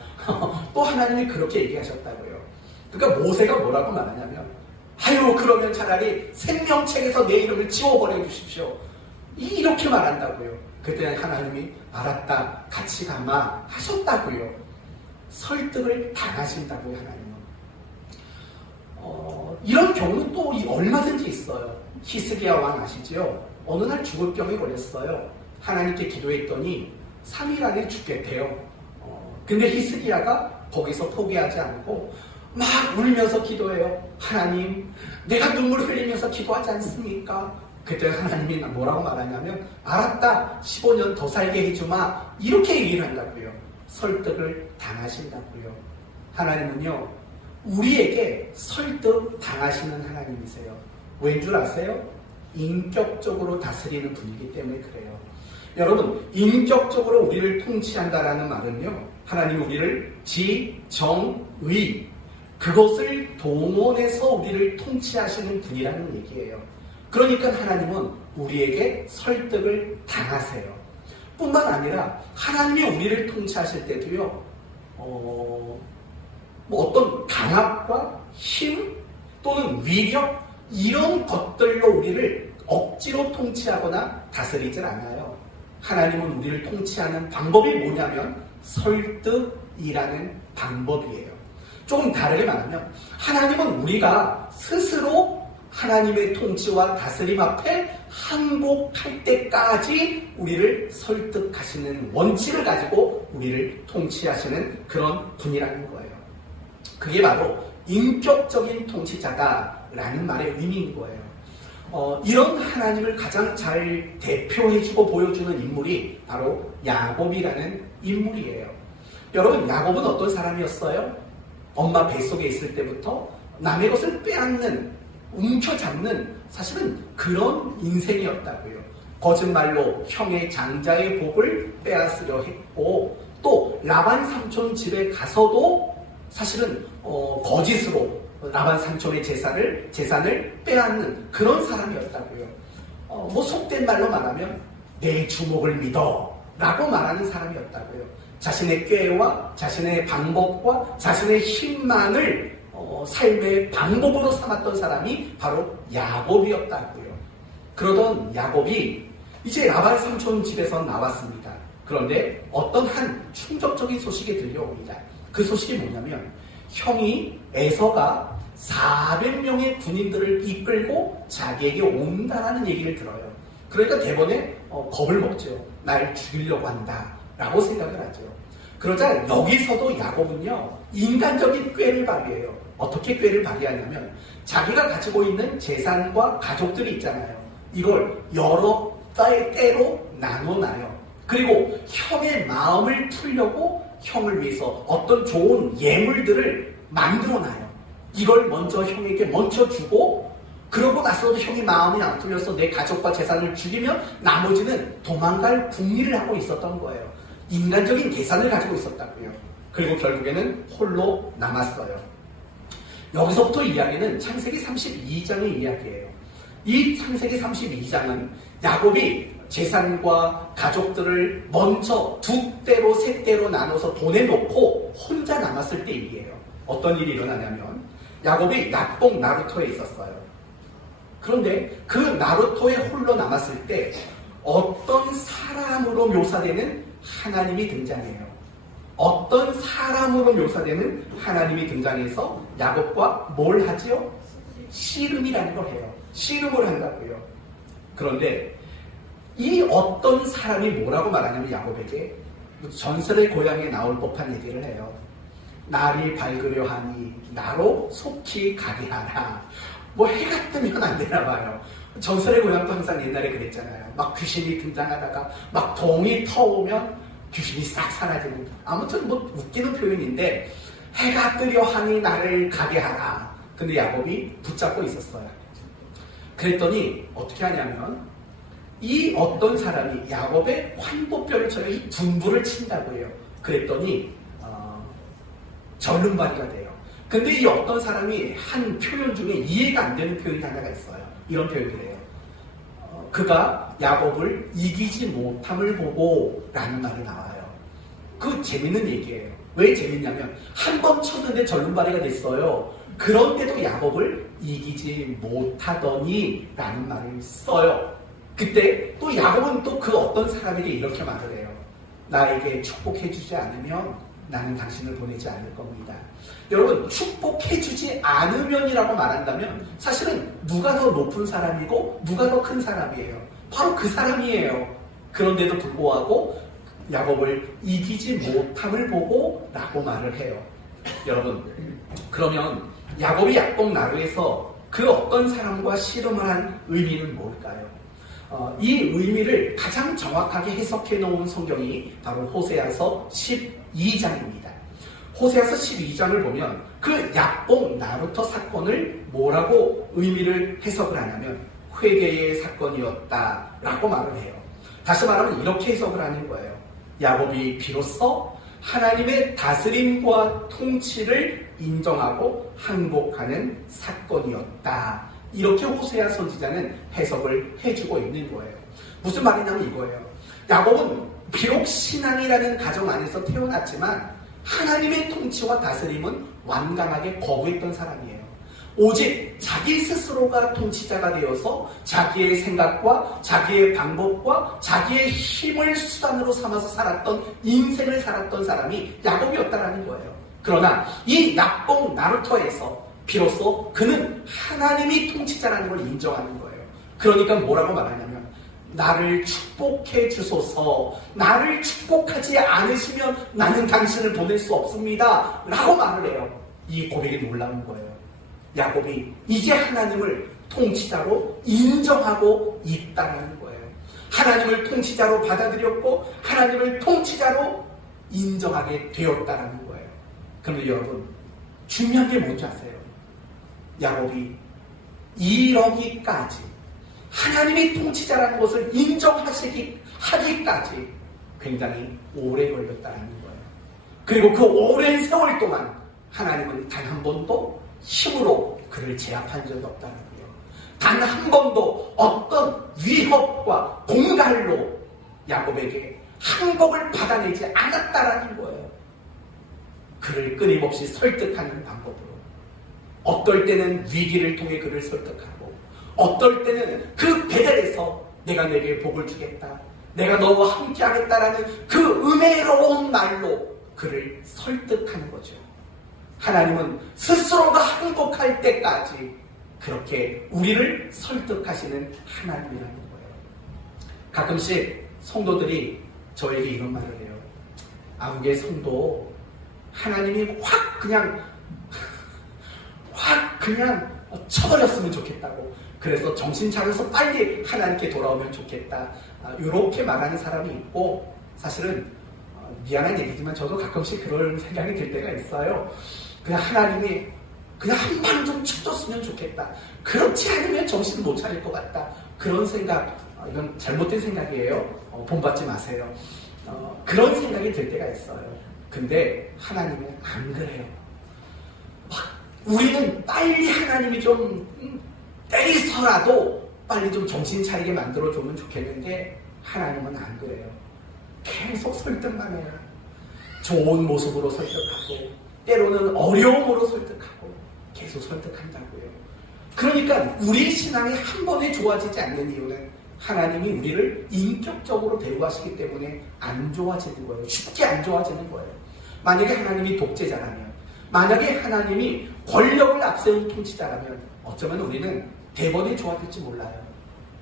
또 하나님이 그렇게 얘기하셨다고요. 그러니까 모세가 뭐라고 말하냐면 아유 그러면 차라리 생명책에서 내 이름을 지워버려 주십시오. 이렇게 말한다고요. 그때 하나님이 알았다 같이 가마 하셨다고요. 설득을 당하신다고요. 하나님은. 이런 경우는 또 얼마든지 있어요. 히스기야 왕 아시죠? 어느 날 죽을 병에 걸렸어요. 하나님께 기도했더니 3일 안에 죽겠대요. 근데 히스기야가 거기서 포기하지 않고 막 울면서 기도해요. 하나님, 내가 눈물을 흘리면서 기도하지 않습니까? 그때 하나님이 뭐라고 말하냐면 알았다, 15년 더 살게 해주마. 이렇게 얘기를 한다고요. 설득을 당하신다고요. 하나님은요, 우리에게 설득 당하시는 하나님이세요. 왠 줄 아세요? 인격적으로 다스리는 분이기 때문에 그래요. 여러분, 인격적으로 우리를 통치한다라는 말은요, 하나님 우리를 지, 정, 의, 그것을 동원해서 우리를 통치하시는 분이라는 얘기예요. 그러니까 하나님은 우리에게 설득을 당하세요. 뿐만 아니라 하나님이 우리를 통치하실 때도요, 어떤 강압과 힘 또는 위력 이런 것들로 우리를 억지로 통치하거나 다스리질 않아요. 하나님은 우리를 통치하는 방법이 뭐냐면 설득이라는 방법이에요. 조금 다르게 말하면 하나님은 우리가 스스로 하나님의 통치와 다스림 앞에 항복할 때까지 우리를 설득하시는 원칙을 가지고 우리를 통치하시는 그런 분이라는 거예요. 그게 바로 인격적인 통치자다라는 말의 의미인 거예요. 이런 하나님을 가장 잘 대표해주고 보여주는 인물이 바로 야곱이라는 인물이에요. 여러분, 야곱은 어떤 사람이었어요? 엄마 뱃속에 있을 때부터 남의 것을 빼앗는, 움켜잡는 사실은 그런 인생이었다고요. 거짓말로 형의 장자의 복을 빼앗으려 했고 또 라반 삼촌 집에 가서도 사실은 거짓으로 라반 삼촌의 재산을 빼앗는 그런 사람이었다고요. 뭐 속된 말로 말하면 내 주먹을 믿어 라고 말하는 사람이었다고요. 자신의 꾀와 자신의 방법과 자신의 힘만을 삶의 방법으로 삼았던 사람이 바로 야곱이었다고요. 그러던 야곱이 이제 라반 삼촌 집에서 나왔습니다. 그런데 어떤 한 충격적인 소식이 들려옵니다. 그 소식이 뭐냐면 형이 에서가 400명의 군인들을 이끌고 자기에게 온다라는 얘기를 들어요. 그러니까 대번에 겁을 먹죠. 날 죽이려고 한다 라고 생각을 하죠. 그러자 여기서도 야곱은요 인간적인 꾀를 발휘해요. 어떻게 꾀를 발휘하냐면 자기가 가지고 있는 재산과 가족들이 있잖아요. 이걸 여러 때로 나눠놔요. 그리고 형의 마음을 풀려고 형을 위해서 어떤 좋은 예물들을 만들어놔요. 이걸 먼저 형에게 먼저 주고 그러고 나서도 형이 마음이 안 풀려서 내 가족과 재산을 죽이면 나머지는 도망갈 궁리를 하고 있었던 거예요. 인간적인 계산을 가지고 있었다고요. 그리고 결국에는 홀로 남았어요. 여기서부터 이야기는 창세기 32장의 이야기예요. 이 창세기 32장은 야곱이 재산과 가족들을 먼저 두 대로 세 대로 나눠서 보내놓고 혼자 남았을 때 일이에요. 어떤 일이 일어나냐면 야곱이 야복 나루토에 있었어요. 그런데 그 나루토에 홀로 남았을 때 어떤 사람으로 묘사되는 하나님이 등장해요. 어떤 사람으로 묘사되는 하나님이 등장해서 야곱과 뭘 하지요? 씨름이라는 걸 해요. 씨름을 한다고요. 그런데 이 어떤 사람이 뭐라고 말하냐면 야곱에게 전설의 고향에 나올 법한 얘기를 해요. 날이 밝으려 하니 나로 속히 가게 하라. 뭐 해가 뜨면 안 되나 봐요. 전설의 고향도 항상 옛날에 그랬잖아요. 막 귀신이 등장하다가 막 동이 터오면 귀신이 싹 사라지는. 아무튼 뭐 웃기는 표현인데 해가 뜨려 하니 나를 가게 하라. 근데 야곱이 붙잡고 있었어요. 그랬더니 어떻게 하냐면 이 어떤 사람이 야곱의 환도뼈를 쳐요. 이 둔부를 친다고 해요. 그랬더니 절름발이가 돼요. 근데 이 어떤 사람이 한 표현 중에 이해가 안 되는 표현이 하나가 있어요. 이런 표현을 해요. 그가 야곱을 이기지 못함을 보고 라는 말이 나와요. 그 재밌는 얘기예요. 왜 재밌냐면 한 번 쳤는데 절름발이가 됐어요. 그런데도 야곱을 이기지 못하더니 라는 말을 써요. 그때 또 야곱은 또 그 어떤 사람에게 이렇게 말을 해요. 나에게 축복해주지 않으면 나는 당신을 보내지 않을 겁니다. 여러분 축복해주지 않으면이라고 말한다면 사실은 누가 더 높은 사람이고 누가 더 큰 사람이에요. 바로 그 사람이에요. 그런데도 불구하고 야곱을 이기지 못함을 보고 라고 말을 해요. 여러분 그러면 야곱이 야복 나루에서 그 어떤 사람과 씨름을 한 의미는 뭘까요? 이 의미를 가장 정확하게 해석해 놓은 성경이 바로 호세아서 12장입니다. 호세아서 12장을 보면 그 야복 나루터 사건을 뭐라고 의미를 해석을 하냐면 회개의 사건이었다라고 말을 해요. 다시 말하면 이렇게 해석을 하는 거예요. 야곱이 비로소 하나님의 다스림과 통치를 인정하고 항복하는 사건이었다. 이렇게 호세아 선지자는 해석을 해주고 있는 거예요. 무슨 말이냐면 이거예요. 야곱은 비록 신앙이라는 가정 안에서 태어났지만 하나님의 통치와 다스림은 완강하게 거부했던 사람이에요. 오직 자기 스스로가 통치자가 되어서 자기의 생각과 자기의 방법과 자기의 힘을 수단으로 삼아서 살았던 인생을 살았던 사람이 야곱이었다라는 거예요. 그러나 이 야복 나루토에서 비로소 그는 하나님이 통치자라는 걸 인정하는 거예요. 그러니까 뭐라고 말하냐면 나를 축복해 주소서, 나를 축복하지 않으시면 나는 당신을 보낼 수 없습니다 라고 말을 해요. 이 고백이 놀라운 거예요. 야곱이 이제 하나님을 통치자로 인정하고 있다는 거예요. 하나님을 통치자로 받아들였고 하나님을 통치자로 인정하게 되었다는 거예요. 그런데 여러분 중요한 게 뭔지 아세요? 야곱이 이러기까지 하나님이 통치자라는 것을 인정하기까지 굉장히 오래 걸렸다는 거예요. 그리고 그 오랜 세월 동안 하나님은 단 한 번도 힘으로 그를 제압한 적이 없다는 거예요. 단 한 번도 어떤 위협과 공갈로 야곱에게 항복을 받아내지 않았다라는 거예요. 그를 끊임없이 설득하는 방법으로. 어떨 때는 위기를 통해 그를 설득하고, 어떨 때는 그 베델에서 내가 내게 복을 주겠다, 내가 너와 함께 하겠다라는 그 은혜로운 말로 그를 설득하는 거죠. 하나님은 스스로가 항복할 때까지 그렇게 우리를 설득하시는 하나님이라는 거예요. 가끔씩 성도들이 저에게 이런 말을 해요. 우리 성도 하나님이 확 그냥 쳐버렸으면 좋겠다고, 그래서 정신 차려서 빨리 하나님께 돌아오면 좋겠다, 이렇게 말하는 사람이 있고, 사실은 미안한 얘기지만 저도 가끔씩 그런 생각이 들 때가 있어요. 그냥 하나님이 그냥 한 방 좀 쳐줬으면 좋겠다, 그렇지 않으면 정신 못 차릴 것 같다, 그런 생각, 이건 잘못된 생각이에요. 본받지 마세요. 그런 생각이 들 때가 있어요. 근데 하나님은 안 그래요. 우리는 빨리 하나님이 좀 때리서라도 빨리 좀 정신 차리게 만들어주면 좋겠는데, 하나님은 안 그래요. 계속 설득만 해요. 좋은 모습으로 설득하고, 때로는 어려움으로 설득하고, 계속 설득한다고요. 그러니까 우리 신앙이 한 번에 좋아지지 않는 이유는 하나님이 우리를 인격적으로 대우하시기 때문에 안 좋아지는 거예요. 쉽게 안 좋아지는 거예요. 만약에 하나님이 독재자라면, 만약에 하나님이 권력을 앞세운 통치자라면 어쩌면 우리는 대번에 좋아질지 몰라요.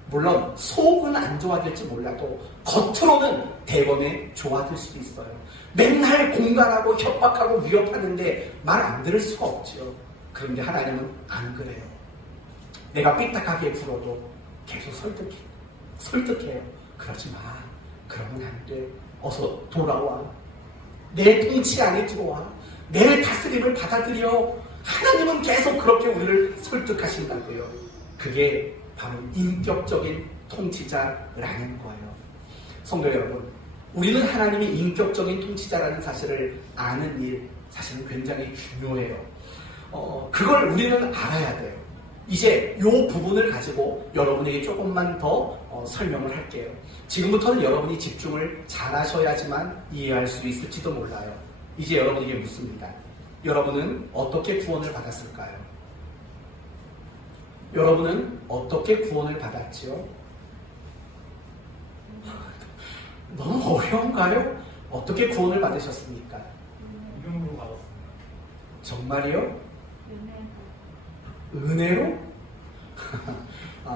물론 속은 안 좋아질지 몰라도 겉으로는 대번에 좋아질 수도 있어요. 맨날 공갈하고 협박하고 위협하는데 말 안 들을 수가 없죠. 그런데 하나님은 안 그래요. 내가 삐딱하게 굴어도 계속 설득해요. 그러지 마. 그러면 안 돼. 어서 돌아와. 내 통치 안에 들어와. 내 다스림을 받아들여. 하나님은 계속 그렇게 우리를 설득하신다고요. 그게 바로 인격적인 통치자라는 거예요. 성도 여러분, 우리는 하나님이 인격적인 통치자라는 사실을 아는 일, 사실은 굉장히 중요해요. 그걸 우리는 알아야 돼요. 이제 이 부분을 가지고 여러분에게 조금만 더 설명을 할게요. 지금부터는 여러분이 집중을 잘 하셔야지만 이해할 수 있을지도 몰라요. 이제 여러분에게 묻습니다. 여러분은 어떻게 구원을 받았을까요? 여러분은 어떻게 구원을 받았지요? 너무 어려운가요? 어떻게 구원을 받으셨습니까? 이름으로 받았습니다. 정말이요? 은혜로?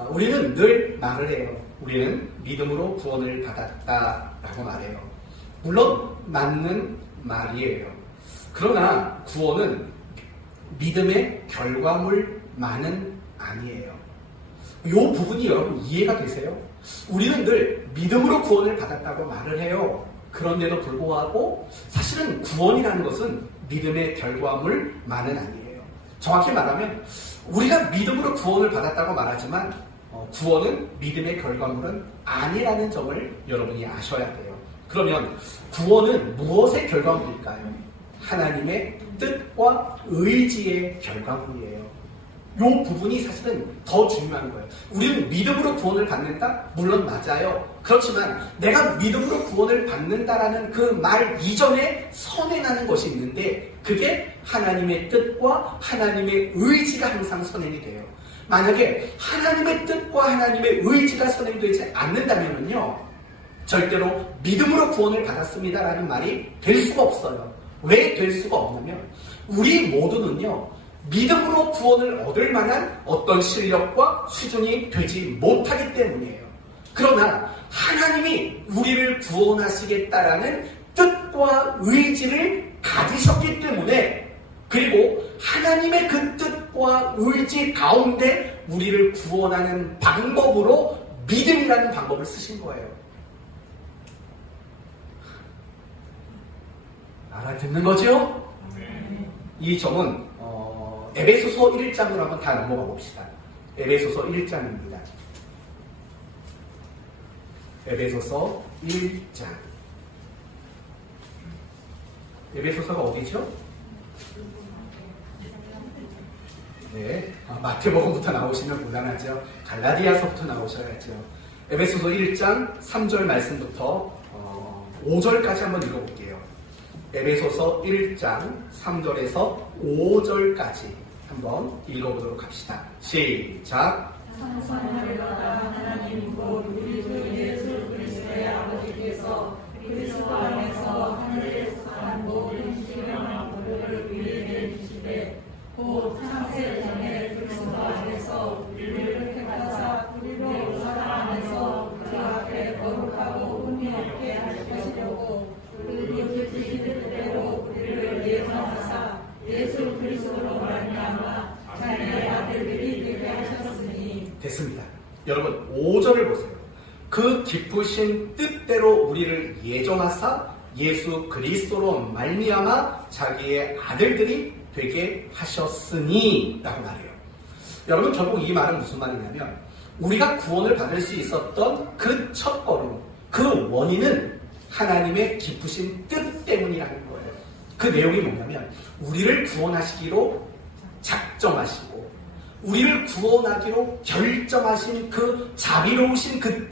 우리는 늘 말을 해요. 우리는 믿음으로 구원을 받았다라고 말해요. 물론 맞는 말이에요. 그러나 구원은 믿음의 결과물만은 아니에요. 이 부분이 여러분 이해가 되세요? 우리는 늘 믿음으로 구원을 받았다고 말을 해요. 그런데도 불구하고 사실은 구원이라는 것은 믿음의 결과물만은 아니에요. 정확히 말하면 우리가 믿음으로 구원을 받았다고 말하지만 구원은 믿음의 결과물은 아니라는 점을 여러분이 아셔야 돼요. 그러면 구원은 무엇의 결과물일까요? 하나님의 뜻과 의지의 결과물이에요. 이 부분이 사실은 더 중요한 거예요. 우리는 믿음으로 구원을 받는다? 물론 맞아요. 그렇지만 내가 믿음으로 구원을 받는다라는 그 말 이전에 선행하는 것이 있는데 그게 하나님의 뜻과 하나님의 의지가 항상 선행이 돼요. 만약에 하나님의 뜻과 하나님의 의지가 선행되지 않는다면요, 절대로 믿음으로 구원을 받았습니다라는 말이 될 수가 없어요. 왜 될 수가 없냐면 우리 모두는요, 믿음으로 구원을 얻을 만한 어떤 실력과 수준이 되지 못하기 때문이에요. 그러나 하나님이 우리를 구원하시겠다라는 뜻과 의지를 가지셨기 때문에, 그리고 하나님의 그 뜻과 의지 가운데 우리를 구원하는 방법으로 믿음이라는 방법을 쓰신 거예요. 알아듣는 거죠? 이 점은 에베소서 1장으로 한번 다 넘어가 봅시다. 에베소서 1장입니다. 에베소서 1장. 에베소서가 어디죠? 네, 마태복음부터 나오시면 곤란하죠. 갈라디아서부터 나오셔야죠. 에베소서 1장 3절 말씀부터 5절까지 한번 읽어볼게요. 에베소서 1장 3절에서 5절까지 한번 읽어보도록 합시다. 시작. 상상하리로다. 하나님 곧 우리 주 예수 그리스도의 아버지께서 그리스도 안에서 하늘에 속한 모든 신령한 보혈을 우리에게 주시되 곧 창세 전에 그리스도 안에서 우리를 택하사 우리로 사랑 안에서 그 앞에 거룩하고 흠이 없게 하실 것이려고 그 뜻이 뜻대로 우리를 예정하사 예수 그리스도로 말미암아 자기의 아들들이 되게 하셨으니. 됐습니다. 여러분 5절을 보세요. 그 기쁘신 뜻대로 우리를 예정하사 예수 그리스도로 말미암아 자기의 아들들이 되게 하셨으니 라고 말해요. 여러분 결국 이 말은 무슨 말이냐면 우리가 구원을 받을 수 있었던 그 첫걸음, 그 원인은 하나님의 기쁘신 뜻 때문이라는 거예요. 그 내용이 뭐냐면 우리를 구원하시기로 작정하시고 우리를 구원하기로 결정하신 그 자비로우신 그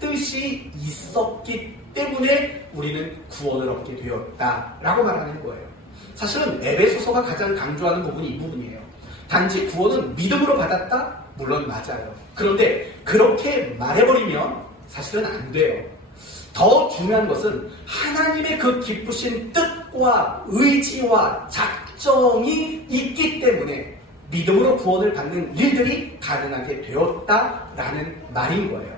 뜻이 있었기 때문에 우리는 구원을 얻게 되었다라고 말하는 거예요. 사실은 에베소서가 가장 강조하는 부분이 이 부분이에요. 단지 구원은 믿음으로 받았다? 물론 맞아요. 그런데 그렇게 말해버리면 사실은 안 돼요. 더 중요한 것은 하나님의 그 기쁘신 뜻과 의지와 작정이 있기 때문에 믿음으로 구원을 받는 일들이 가능하게 되었다라는 말인 거예요.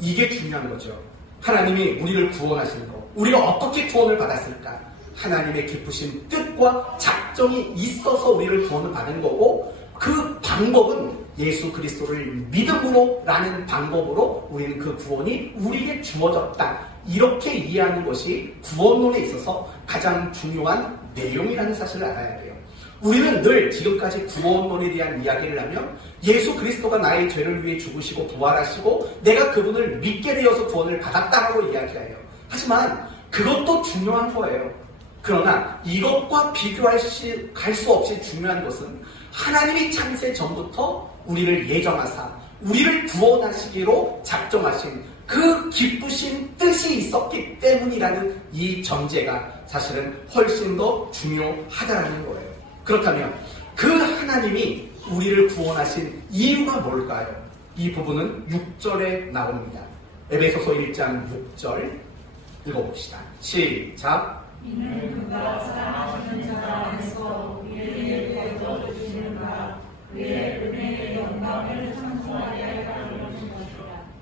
이게 중요한 거죠. 하나님이 우리를 구원하시는 거. 우리가 어떻게 구원을 받았을까? 하나님의 기쁘신 뜻과 작정이 있어서 우리를 구원을 받은 거고 그 방법은 예수 그리스도를 믿음으로 라는 방법으로 우리는 그 구원이 우리에게 주어졌다. 이렇게 이해하는 것이 구원론에 있어서 가장 중요한 내용이라는 사실을 알아야 돼요. 우리는 늘 지금까지 구원론에 대한 이야기를 하면 예수 그리스도가 나의 죄를 위해 죽으시고 부활하시고 내가 그분을 믿게 되어서 구원을 받았다라고 이야기해요. 하지만 그것도 중요한 거예요. 그러나 이것과 비교할 수 없이 중요한 것은 하나님이 창세 전부터 우리를 예정하사 우리를 구원하시기로 작정하신 그 기쁘신 뜻이 있었기 때문이라는 이 전제가 사실은 훨씬 더 중요하다는 거예요. 그렇다면 그 하나님이 우리를 구원하신 이유가 뭘까요? 이 부분은 6절에 나옵니다. 에베소서 1장 6절 읽어봅시다. 시작. 이는 그가 사랑하시는 자 안에서 우리에게 얻어주시는가 그의 은혜의 영광을 상승하게 하려는 것이다.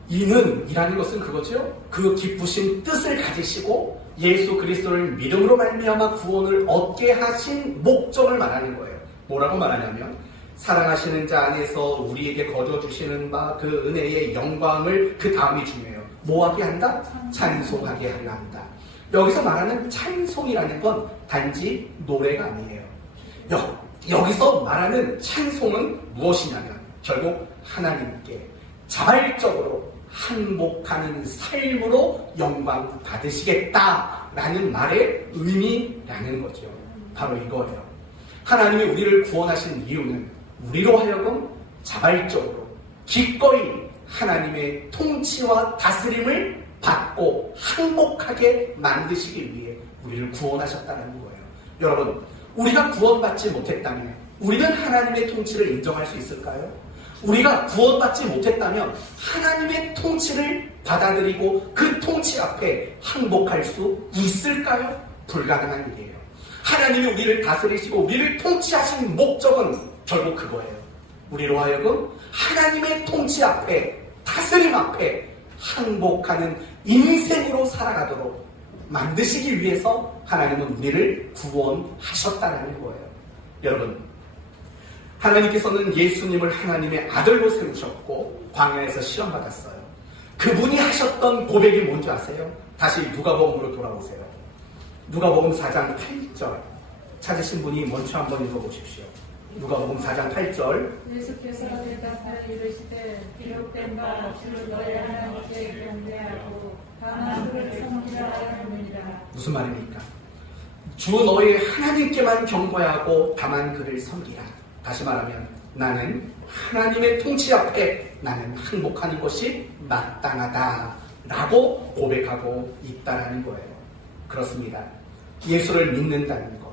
이는 이라는 것은 그거죠. 그 기쁘신 뜻을 가지시고 예수 그리스도를 믿음으로 말미암아 구원을 얻게 하신 목적을 말하는 거예요. 뭐라고 말하냐면 사랑하시는 자 안에서 우리에게 거둬주시는 바 그 은혜의 영광을 그 다음이 중요해요. 뭐하게 한다? 찬송하게 하려 한다. 여기서 말하는 찬송이라는 건 단지 노래가 아니에요. 여기서 말하는 찬송은 무엇이냐면 결국 하나님께 자발적으로 항복하는 삶으로 영광 받으시겠다라는 말의 의미라는 거죠. 바로 이거예요. 하나님이 우리를 구원하신 이유는 우리로 하여금 자발적으로 기꺼이 하나님의 통치와 다스림을 받고 항복하게 만드시기 위해 우리를 구원하셨다는 거예요. 여러분, 우리가 구원받지 못했다면 우리는 하나님의 통치를 인정할 수 있을까요? 우리가 구원받지 못했다면 하나님의 통치를 받아들이고 그 통치 앞에 항복할 수 있을까요? 불가능한 일이에요. 하나님이 우리를 다스리시고 우리를 통치하신 목적은 결국 그거예요. 우리로 하여금 하나님의 통치 앞에, 다스림 앞에 항복하는 인생으로 살아가도록 만드시기 위해서 하나님은 우리를 구원하셨다는 거예요. 여러분, 하나님께서는 예수님을 하나님의 아들로 세우셨고 광야에서 시험받았어요. 그분이 하셨던 고백이 뭔지 아세요? 다시 누가복음으로 돌아오세요. 누가복음 4장 8절 찾으신 분이 먼저 한번 읽어보십시오. 누가복음 4장 8절. 예수께서 대답하여 이르시되 기록된 바 주를 너의 하나님께 경배하고 다만 그를 섬기라 하느니라. 무슨 말입니까? 주 너희 하나님께만 경배하고 다만 그를 섬기라. 다시 말하면 나는 하나님의 통치 앞에 나는 항복하는 것이 마땅하다 라고 고백하고 있다라는 거예요. 그렇습니다. 예수를 믿는다는 것,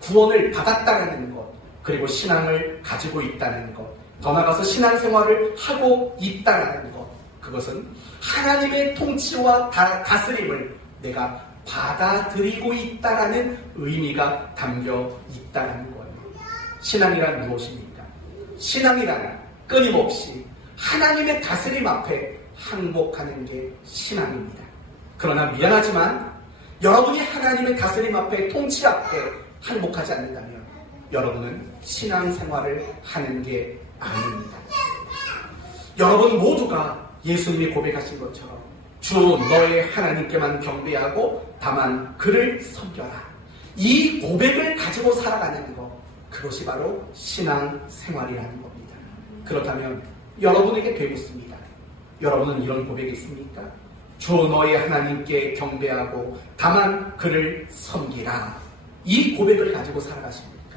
구원을 받았다는 것, 그리고 신앙을 가지고 있다는 것, 더 나아가서 신앙생활을 하고 있다는 것, 그것은 하나님의 통치와 다스림을 내가 받아들이고 있다라는 의미가 담겨 있다는 거예요. 신앙이란 무엇입니까? 신앙이란 끊임없이 하나님의 다스림 앞에 항복하는 게 신앙입니다. 그러나 미안하지만 여러분이 하나님의 다스림 앞에 통치 앞에 항복하지 않는다면 여러분은 신앙생활을 하는 게 아닙니다. 여러분 모두가 예수님이 고백하신 것처럼 주 너의 하나님께만 경배하고 다만 그를 섬겨라. 이 고백을 가지고 살아가는 것, 그것이 바로 신앙생활이라는 겁니다. 그렇다면 여러분에게 되겠습니다. 여러분은 이런 고백이 있습니까? 주 너의 하나님께 경배하고 다만 그를 섬기라. 이 고백을 가지고 살아가십니까?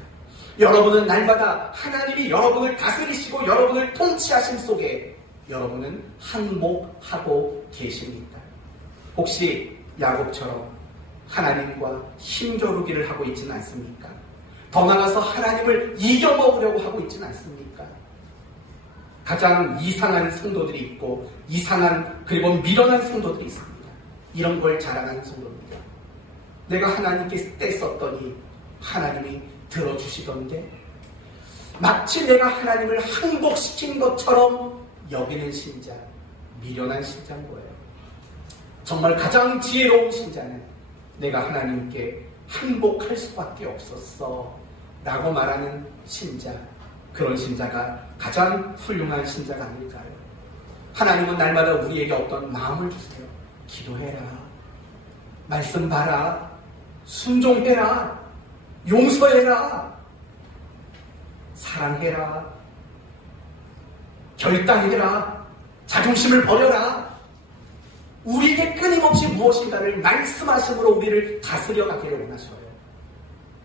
여러분은 날마다 하나님이 여러분을 다스리시고 여러분을 통치하심 속에 여러분은 항복하고 계십니까? 혹시 야곱처럼 하나님과 힘겨루기를 하고 있지는 않습니까? 더 나아가서 하나님을 이겨먹으려고 하고 있지는 않습니까? 가장 이상한 성도들이 있고 이상한 그리고 미련한 성도들이 있습니다. 이런 걸 자랑하는 성도입니다. 내가 하나님께 떼썼더니 하나님이 들어주시던데 마치 내가 하나님을 항복시킨 것처럼 여기는 신자, 미련한 신자인 거예요. 정말 가장 지혜로운 신자는 내가 하나님께 항복할 수밖에 없었어 라고 말하는 신자, 그런 신자가 가장 훌륭한 신자가 아닐까요? 하나님은 날마다 우리에게 어떤 마음을 주세요. 기도해라, 말씀 봐라, 순종해라, 용서해라, 사랑해라, 결단해라, 자존심을 버려라. 우리에게 끊임없이 무엇인가를 말씀하심으로 우리를 다스려 가기를 원하셔요.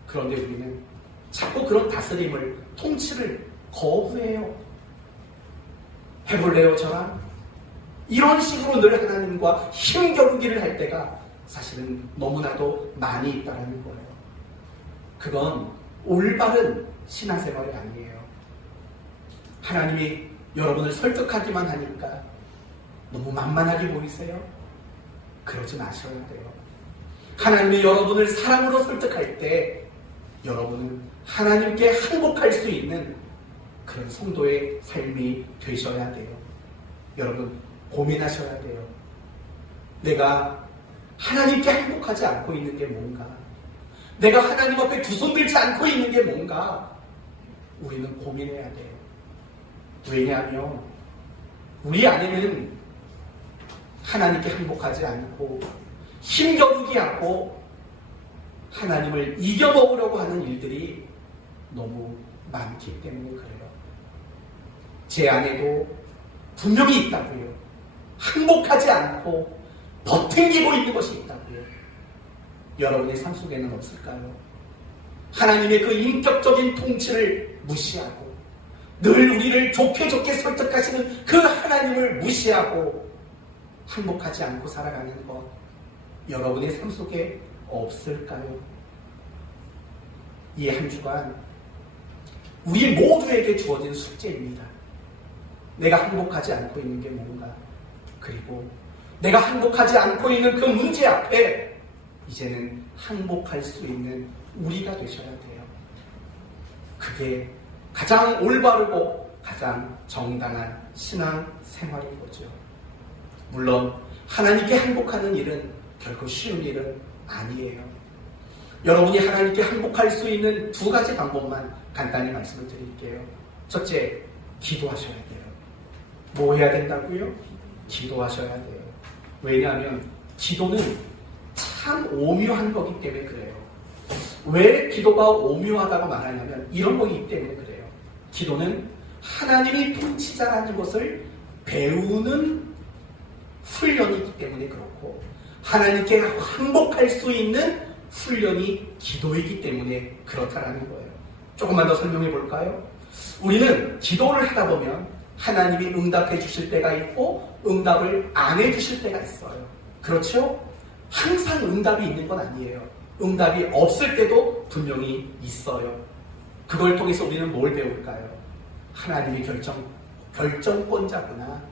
그런데 우리는 자꾸 그런 다스림을, 통치를 거부해요. 해볼래요 저랑? 이런 식으로 늘 하나님과 힘겨루기를 할 때가 사실은 너무나도 많이 있다는 거예요. 그건 올바른 신앙생활이 아니에요. 하나님이 여러분을 설득하기만 하니까 너무 만만하게 보이세요? 그러지 마셔야 돼요. 하나님이 여러분을 사랑으로 설득할 때 여러분은 하나님께 항복할 수 있는 그런 성도의 삶이 되셔야 돼요. 여러분 고민하셔야 돼요. 내가 하나님께 항복하지 않고 있는 게 뭔가? 내가 하나님 앞에 두 손 들지 않고 있는 게 뭔가? 우리는 고민해야 돼요. 왜냐하면 우리 안에는 하나님께 항복하지 않고 힘겨루기 하고 하나님을 이겨먹으려고 하는 일들이 너무 많기 때문에 그래요. 제 안에도 분명히 있다고요. 항복하지 않고 버팅기고 있는 것이 있다고요. 여러분의 삶 속에는 없을까요? 하나님의 그 인격적인 통치를 무시하고 늘 우리를 좋게 설득하시는 그 하나님을 무시하고 항복하지 않고 살아가는 것, 여러분의 삶 속에 없을까요? 이 한 주간 우리 모두에게 주어진 숙제입니다. 내가 항복하지 않고 있는 게 뭔가, 그리고 내가 항복하지 않고 있는 그 문제 앞에 이제는 항복할 수 있는 우리가 되셔야 돼요. 그게 가장 올바르고 가장 정당한 신앙 생활인 거죠. 물론 하나님께 항복하는 일은 결코 쉬운 일은 아니에요. 여러분이 하나님께 항복할 수 있는 두 가지 방법만 간단히 말씀을 드릴게요. 첫째, 기도하셔야 돼요. 뭐 해야 된다고요? 기도하셔야 돼요. 왜냐하면 기도는 참 오묘한 거기 때문에 그래요. 왜 기도가 오묘하다고 말하냐면 이런 거기 때문에 그래요. 기도는 하나님이 통치자라는 것을 배우는 훈련이기 때문에 그렇고, 하나님께 항복할 수 있는 훈련이 기도이기 때문에 그렇다라는 거예요. 조금만 더 설명해 볼까요? 우리는 기도를 하다 보면 하나님이 응답해 주실 때가 있고 응답을 안 해 주실 때가 있어요. 그렇죠? 항상 응답이 있는 건 아니에요. 응답이 없을 때도 분명히 있어요. 그걸 통해서 우리는 뭘 배울까요? 하나님이 결정권자구나.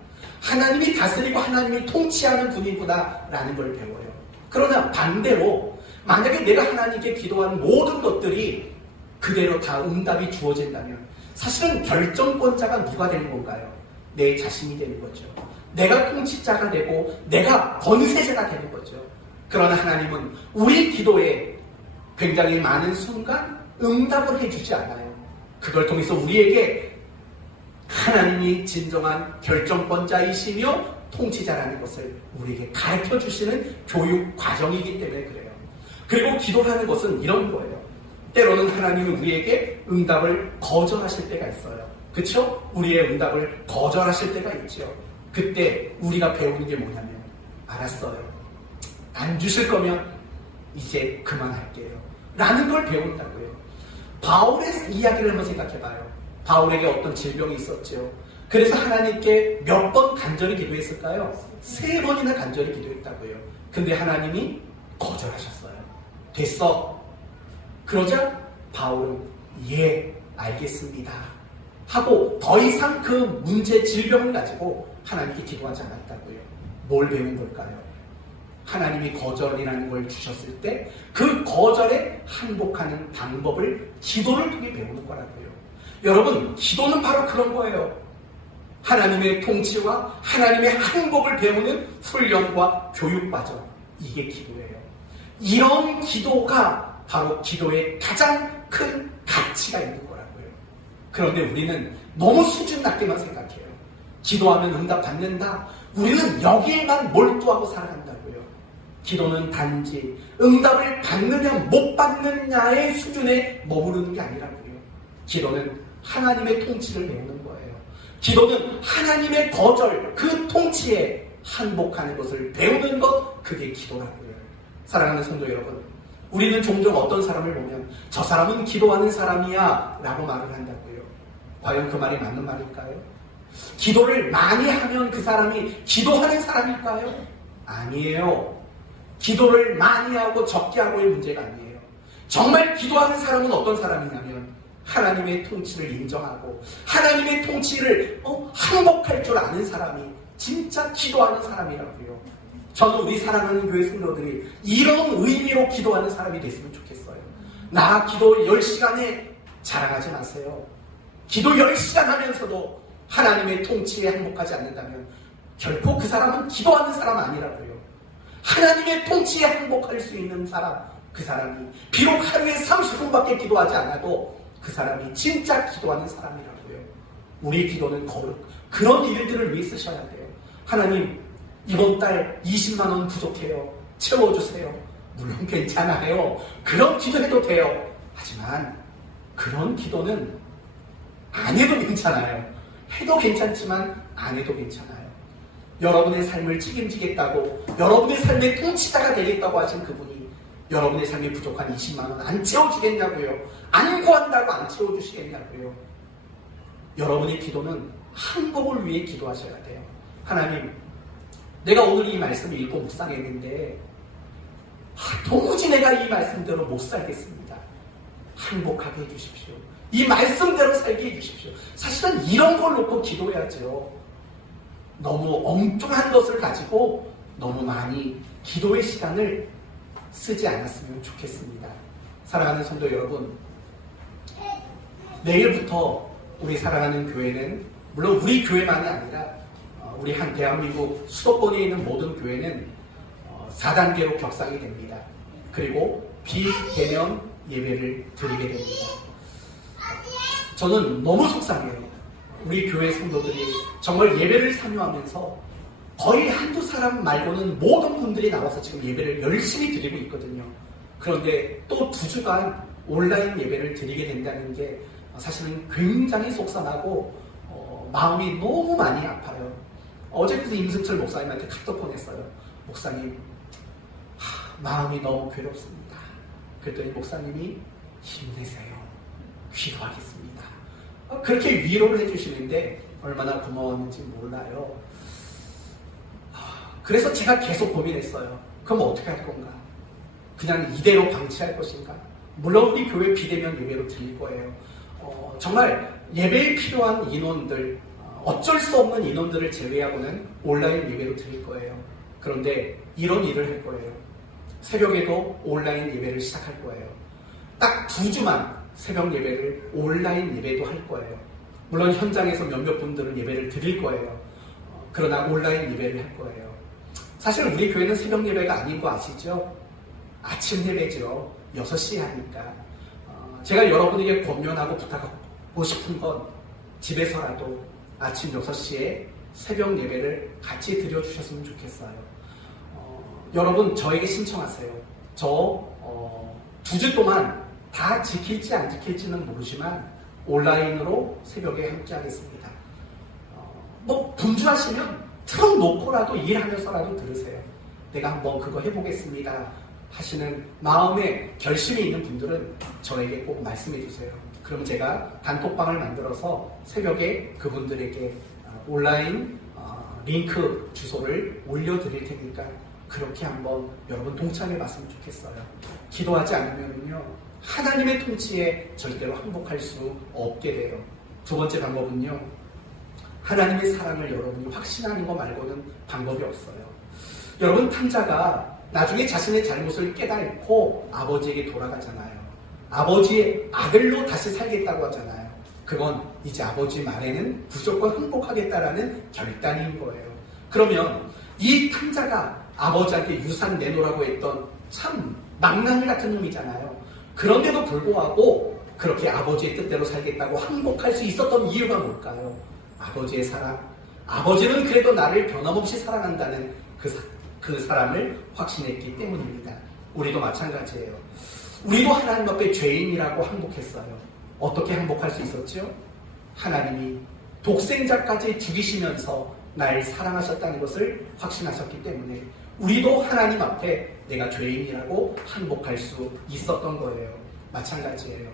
하나님이 다스리고 하나님이 통치하는 분이구나 라는 걸 배워요. 그러나 반대로 만약에 내가 하나님께 기도한 모든 것들이 그대로 다 응답이 주어진다면 사실은 결정권자가 누가 되는 건가요? 내 자신이 되는 거죠. 내가 통치자가 되고 내가 권세자가 되는 거죠. 그러나 하나님은 우리 기도에 굉장히 많은 순간 응답을 해주지 않아요. 그걸 통해서 우리에게 하나님이 진정한 결정권자이시며 통치자라는 것을 우리에게 가르쳐 주시는 교육 과정이기 때문에 그래요. 그리고 기도하는 것은 이런 거예요. 때로는 하나님이 우리에게 응답을 거절하실 때가 있어요. 그렇죠? 우리의 응답을 거절하실 때가 있죠. 그때 우리가 배우는 게 뭐냐면 알았어요. 안 주실 거면 이제 그만할게요. 라는 걸 배운다고요. 바울의 이야기를 한번 생각해봐요. 바울에게 어떤 질병이 있었죠. 그래서 하나님께 몇 번 간절히 기도했을까요? 3번이나 간절히 기도했다고요. 근데 하나님이 거절하셨어요. 됐어. 그러자 바울은 예, 알겠습니다 하고 더 이상 그 문제, 질병을 가지고 하나님께 기도하지 않았다고요. 뭘 배운 걸까요? 하나님이 거절이라는 걸 주셨을 때 그 거절에 항복하는 방법을 기도를 통해 배우는 거라고요. 여러분, 기도는 바로 그런 거예요. 하나님의 통치와 하나님의 항복을 배우는 훈련과 교육 과정. 이게 기도예요. 이런 기도가 바로 기도의 가장 큰 가치가 있는 거라고요. 그런데 우리는 너무 수준 낮게만 생각해요. 기도하면 응답 받는다. 우리는 여기에만 몰두하고 살아간다고요. 기도는 단지 응답을 받느냐 못 받느냐의 수준에 머무르는 게 아니라고요. 기도는 하나님의 통치를 배우는 거예요. 기도는 하나님의 거절, 그 통치에 항복하는 것을 배우는 것, 그게 기도라고요. 사랑하는 성도 여러분, 우리는 종종 어떤 사람을 보면 저 사람은 기도하는 사람이야 라고 말을 한다고요. 과연 그 말이 맞는 말일까요? 기도를 많이 하면 그 사람이 기도하는 사람일까요? 아니에요. 기도를 많이 하고 적게 하고의 문제가 아니에요. 정말 기도하는 사람은 어떤 사람이냐면 하나님의 통치를 인정하고 하나님의 통치를 항복할 줄 아는 사람이 진짜 기도하는 사람이라고요. 저는 우리 사랑하는 교회 성도들이 이런 의미로 기도하는 사람이 됐으면 좋겠어요. 나 기도 10시간에 자랑하지 마세요. 기도 10시간 하면서도 하나님의 통치에 항복하지 않는다면 결코 그 사람은 기도하는 사람 아니라고요. 하나님의 통치에 항복할 수 있는 사람, 그 사람이 비록 하루에 30분밖에 기도하지 않아도 그 사람이 진짜 기도하는 사람이라고요. 우리 기도는 그런 일들을 위해 쓰셔야 돼요. 하나님, 이번 달 20만 원 부족해요. 채워주세요. 물론 괜찮아요. 그런 기도해도 돼요. 하지만 그런 기도는 안 해도 괜찮아요. 해도 괜찮지만 안 해도 괜찮아요. 여러분의 삶을 책임지겠다고, 여러분의 삶의 통치자가 되겠다고 하신 그분이 여러분의 삶이 부족한 20만 원 안 채워주겠냐고요. 안 구한다고 안 채워주시겠냐고요. 여러분의 기도는 항복을 위해 기도하셔야 돼요. 하나님, 내가 오늘 이 말씀을 읽고 묵상했는데 도무지 내가 이 말씀대로 못 살겠습니다. 항복하게 해주십시오. 이 말씀대로 살게 해주십시오. 사실은 이런 걸 놓고 기도해야죠. 너무 엉뚱한 것을 가지고 너무 많이 기도의 시간을 쓰지 않았으면 좋겠습니다. 사랑하는 성도 여러분, 내일부터 우리 사랑하는 교회는 물론 우리 교회만이 아니라 우리 한 대한민국 수도권에 있는 모든 교회는 4단계로 격상이 됩니다. 그리고 비대면 예배를 드리게 됩니다. 저는 너무 속상해요. 우리 교회 성도들이 정말 예배를 참여하면서 거의 한두 사람 말고는 모든 분들이 나와서 지금 예배를 열심히 드리고 있거든요. 그런데 또 2주간 온라인 예배를 드리게 된다는 게 사실은 굉장히 속상하고 마음이 너무 많이 아파요. 어제 그래서 임승철 목사님한테 카톡 보냈어요. 목사님, 마음이 너무 괴롭습니다. 그랬더니 목사님이 힘내세요. 기도하겠습니다. 그렇게 위로를 해주시는데 얼마나 고마웠는지 몰라요. 그래서 제가 계속 고민했어요. 그럼 어떻게 할 건가? 그냥 이대로 방치할 것인가? 물론 우리 교회 비대면 예배로 드릴 거예요. 정말 예배에 필요한 인원들, 어쩔 수 없는 인원들을 제외하고는 온라인 예배로 드릴 거예요. 그런데 이런 일을 할 거예요. 새벽에도 온라인 예배를 시작할 거예요. 딱 2주만 새벽 예배를 온라인 예배도 할 거예요. 물론 현장에서 몇몇 분들은 예배를 드릴 거예요. 그러나 온라인 예배를 할 거예요. 사실 우리 교회는 새벽 예배가 아닌 거 아시죠? 아침 예배죠. 6시에 하니까. 제가 여러분에게 권면하고 부탁하고 싶은 건 집에서라도 아침 6시에 새벽 예배를 같이 드려주셨으면 좋겠어요. 여러분 저에게 신청하세요. 저 2주 동안 다 지킬지 안 지킬지는 모르지만 온라인으로 새벽에 함께 하겠습니다. 분주하시면 틀어 놓고라도 일하면서라도 들으세요. 내가 한번 그거 해보겠습니다 하시는 마음에 결심이 있는 분들은 저에게 꼭 말씀해 주세요. 그럼 제가 단톡방을 만들어서 새벽에 그분들에게 온라인 링크 주소를 올려드릴 테니까 그렇게 한번 여러분 동참해 봤으면 좋겠어요. 기도하지 않으면요 하나님의 통치에 절대로 항복할 수 없게 돼요. 두 번째 방법은요, 하나님의 사랑을 여러분이 확신하는 것 말고는 방법이 없어요. 여러분 탕자가 나중에 자신의 잘못을 깨닫고 아버지에게 돌아가잖아요. 아버지의 아들로 다시 살겠다고 하잖아요. 그건 이제 아버지 말에는 무조건 항복하겠다라는 결단인 거예요. 그러면 이 탕자가 아버지한테 유산 내놓으라고 했던 참 망나니 같은 놈이잖아요. 그런데도 불구하고 그렇게 아버지의 뜻대로 살겠다고 항복할 수 있었던 이유가 뭘까요? 아버지의 사랑. 아버지는 그래도 나를 변함없이 사랑한다는 그 사람을 확신했기 때문입니다. 우리도 마찬가지예요. 우리도 하나님 앞에 죄인이라고 항복했어요. 어떻게 항복할 수 있었죠? 하나님이 독생자까지 죽이시면서 날 사랑하셨다는 것을 확신하셨기 때문에 우리도 하나님 앞에 내가 죄인이라고 항복할 수 있었던 거예요. 마찬가지예요.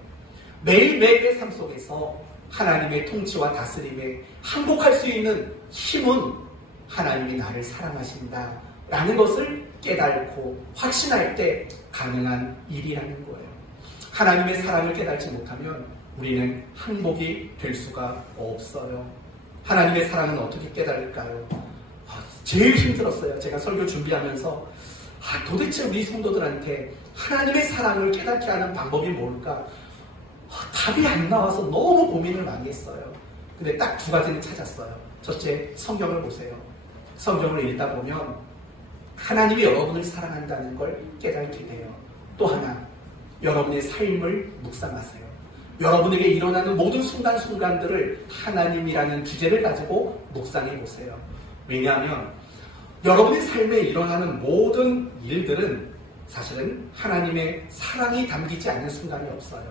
매일매일의 삶 속에서 하나님의 통치와 다스림에 항복할 수 있는 힘은 하나님이 나를 사랑하신다 라는 것을 깨닫고 확신할 때 가능한 일이라는 거예요. 하나님의 사랑을 깨닫지 못하면 우리는 항복이 될 수가 없어요. 하나님의 사랑은 어떻게 깨달을까요? 제일 힘들었어요. 제가 설교 준비하면서 도대체 우리 성도들한테 하나님의 사랑을 깨닫게 하는 방법이 뭘까? 답이 안 나와서 너무 고민을 많이 했어요. 근데 딱 2가지는 찾았어요. 첫째, 성경을 보세요. 성경을 읽다 보면 하나님이 여러분을 사랑한다는 걸 깨닫게 돼요. 또 하나, 여러분의 삶을 묵상하세요. 여러분에게 일어나는 모든 순간순간들을 하나님이라는 주제를 가지고 묵상해 보세요. 왜냐하면 여러분의 삶에 일어나는 모든 일들은 사실은 하나님의 사랑이 담기지 않는 순간이 없어요.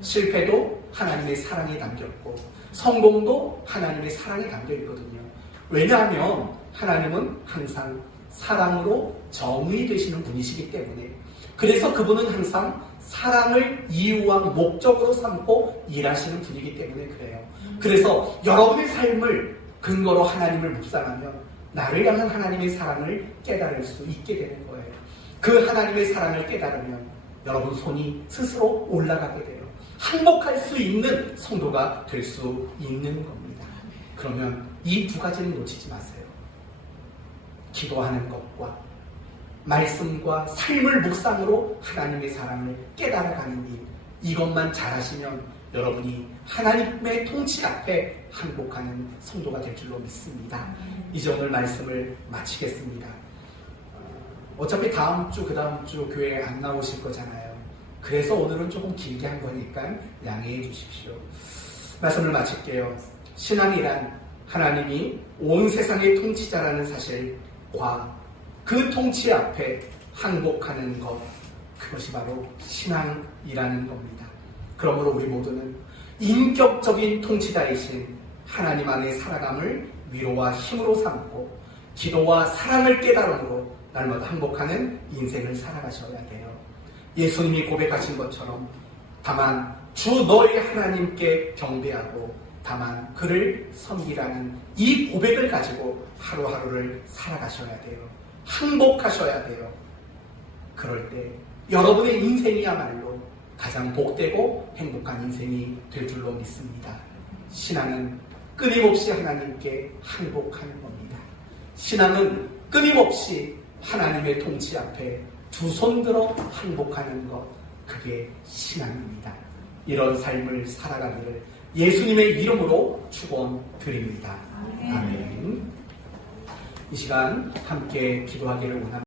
실패도 하나님의 사랑이 담겼고 성공도 하나님의 사랑이 담겨 있거든요. 왜냐하면 하나님은 항상 사랑으로 정의 되시는 분이시기 때문에, 그래서 그분은 항상 사랑을 이유와 목적으로 삼고 일하시는 분이기 때문에 그래요. 그래서 여러분의 삶을 근거로 하나님을 묵상하면 나를 향한 하나님의 사랑을 깨달을 수 있게 되는 거예요. 그 하나님의 사랑을 깨달으면 여러분 손이 스스로 올라가게 돼요. 항복할 수 있는 성도가 될 수 있는 겁니다. 그러면 이 2가지는 놓치지 마세요. 기도하는 것과 말씀과 삶을 묵상으로 하나님의 사랑을 깨달아가는 일, 이것만 잘하시면 여러분이 하나님의 통치 앞에 항복하는 성도가 될 줄로 믿습니다. 이제 오늘 말씀을 마치겠습니다. 어차피 다음 주, 그 다음 주 교회에 안 나오실 거잖아요. 그래서 오늘은 조금 길게 한 거니까 양해해 주십시오. 말씀을 마칠게요. 신앙이란 하나님이 온 세상의 통치자라는 사실과 그 통치 앞에 항복하는 것, 그것이 바로 신앙이라는 겁니다. 그러므로 우리 모두는 인격적인 통치자이신 하나님 안에 살아감을 위로와 힘으로 삼고 기도와 사랑을 깨달음으로 날마다 항복하는 인생을 살아가셔야 돼요. 예수님이 고백하신 것처럼 다만 주 너희 하나님께 경배하고 다만 그를 섬기라는 이 고백을 가지고 하루하루를 살아가셔야 돼요. 항복하셔야 돼요. 그럴 때 여러분의 인생이야말로 가장 복되고 행복한 인생이 될 줄로 믿습니다. 신앙은 끊임없이 하나님께 항복하는 겁니다. 신앙은 끊임없이 하나님의 통치 앞에 두 손 들어 항복하는 것, 그게 신앙입니다. 이런 삶을 살아가기를 예수님의 이름으로 축원드립니다. 아멘. 이 시간 함께 기도하기를 원합니다.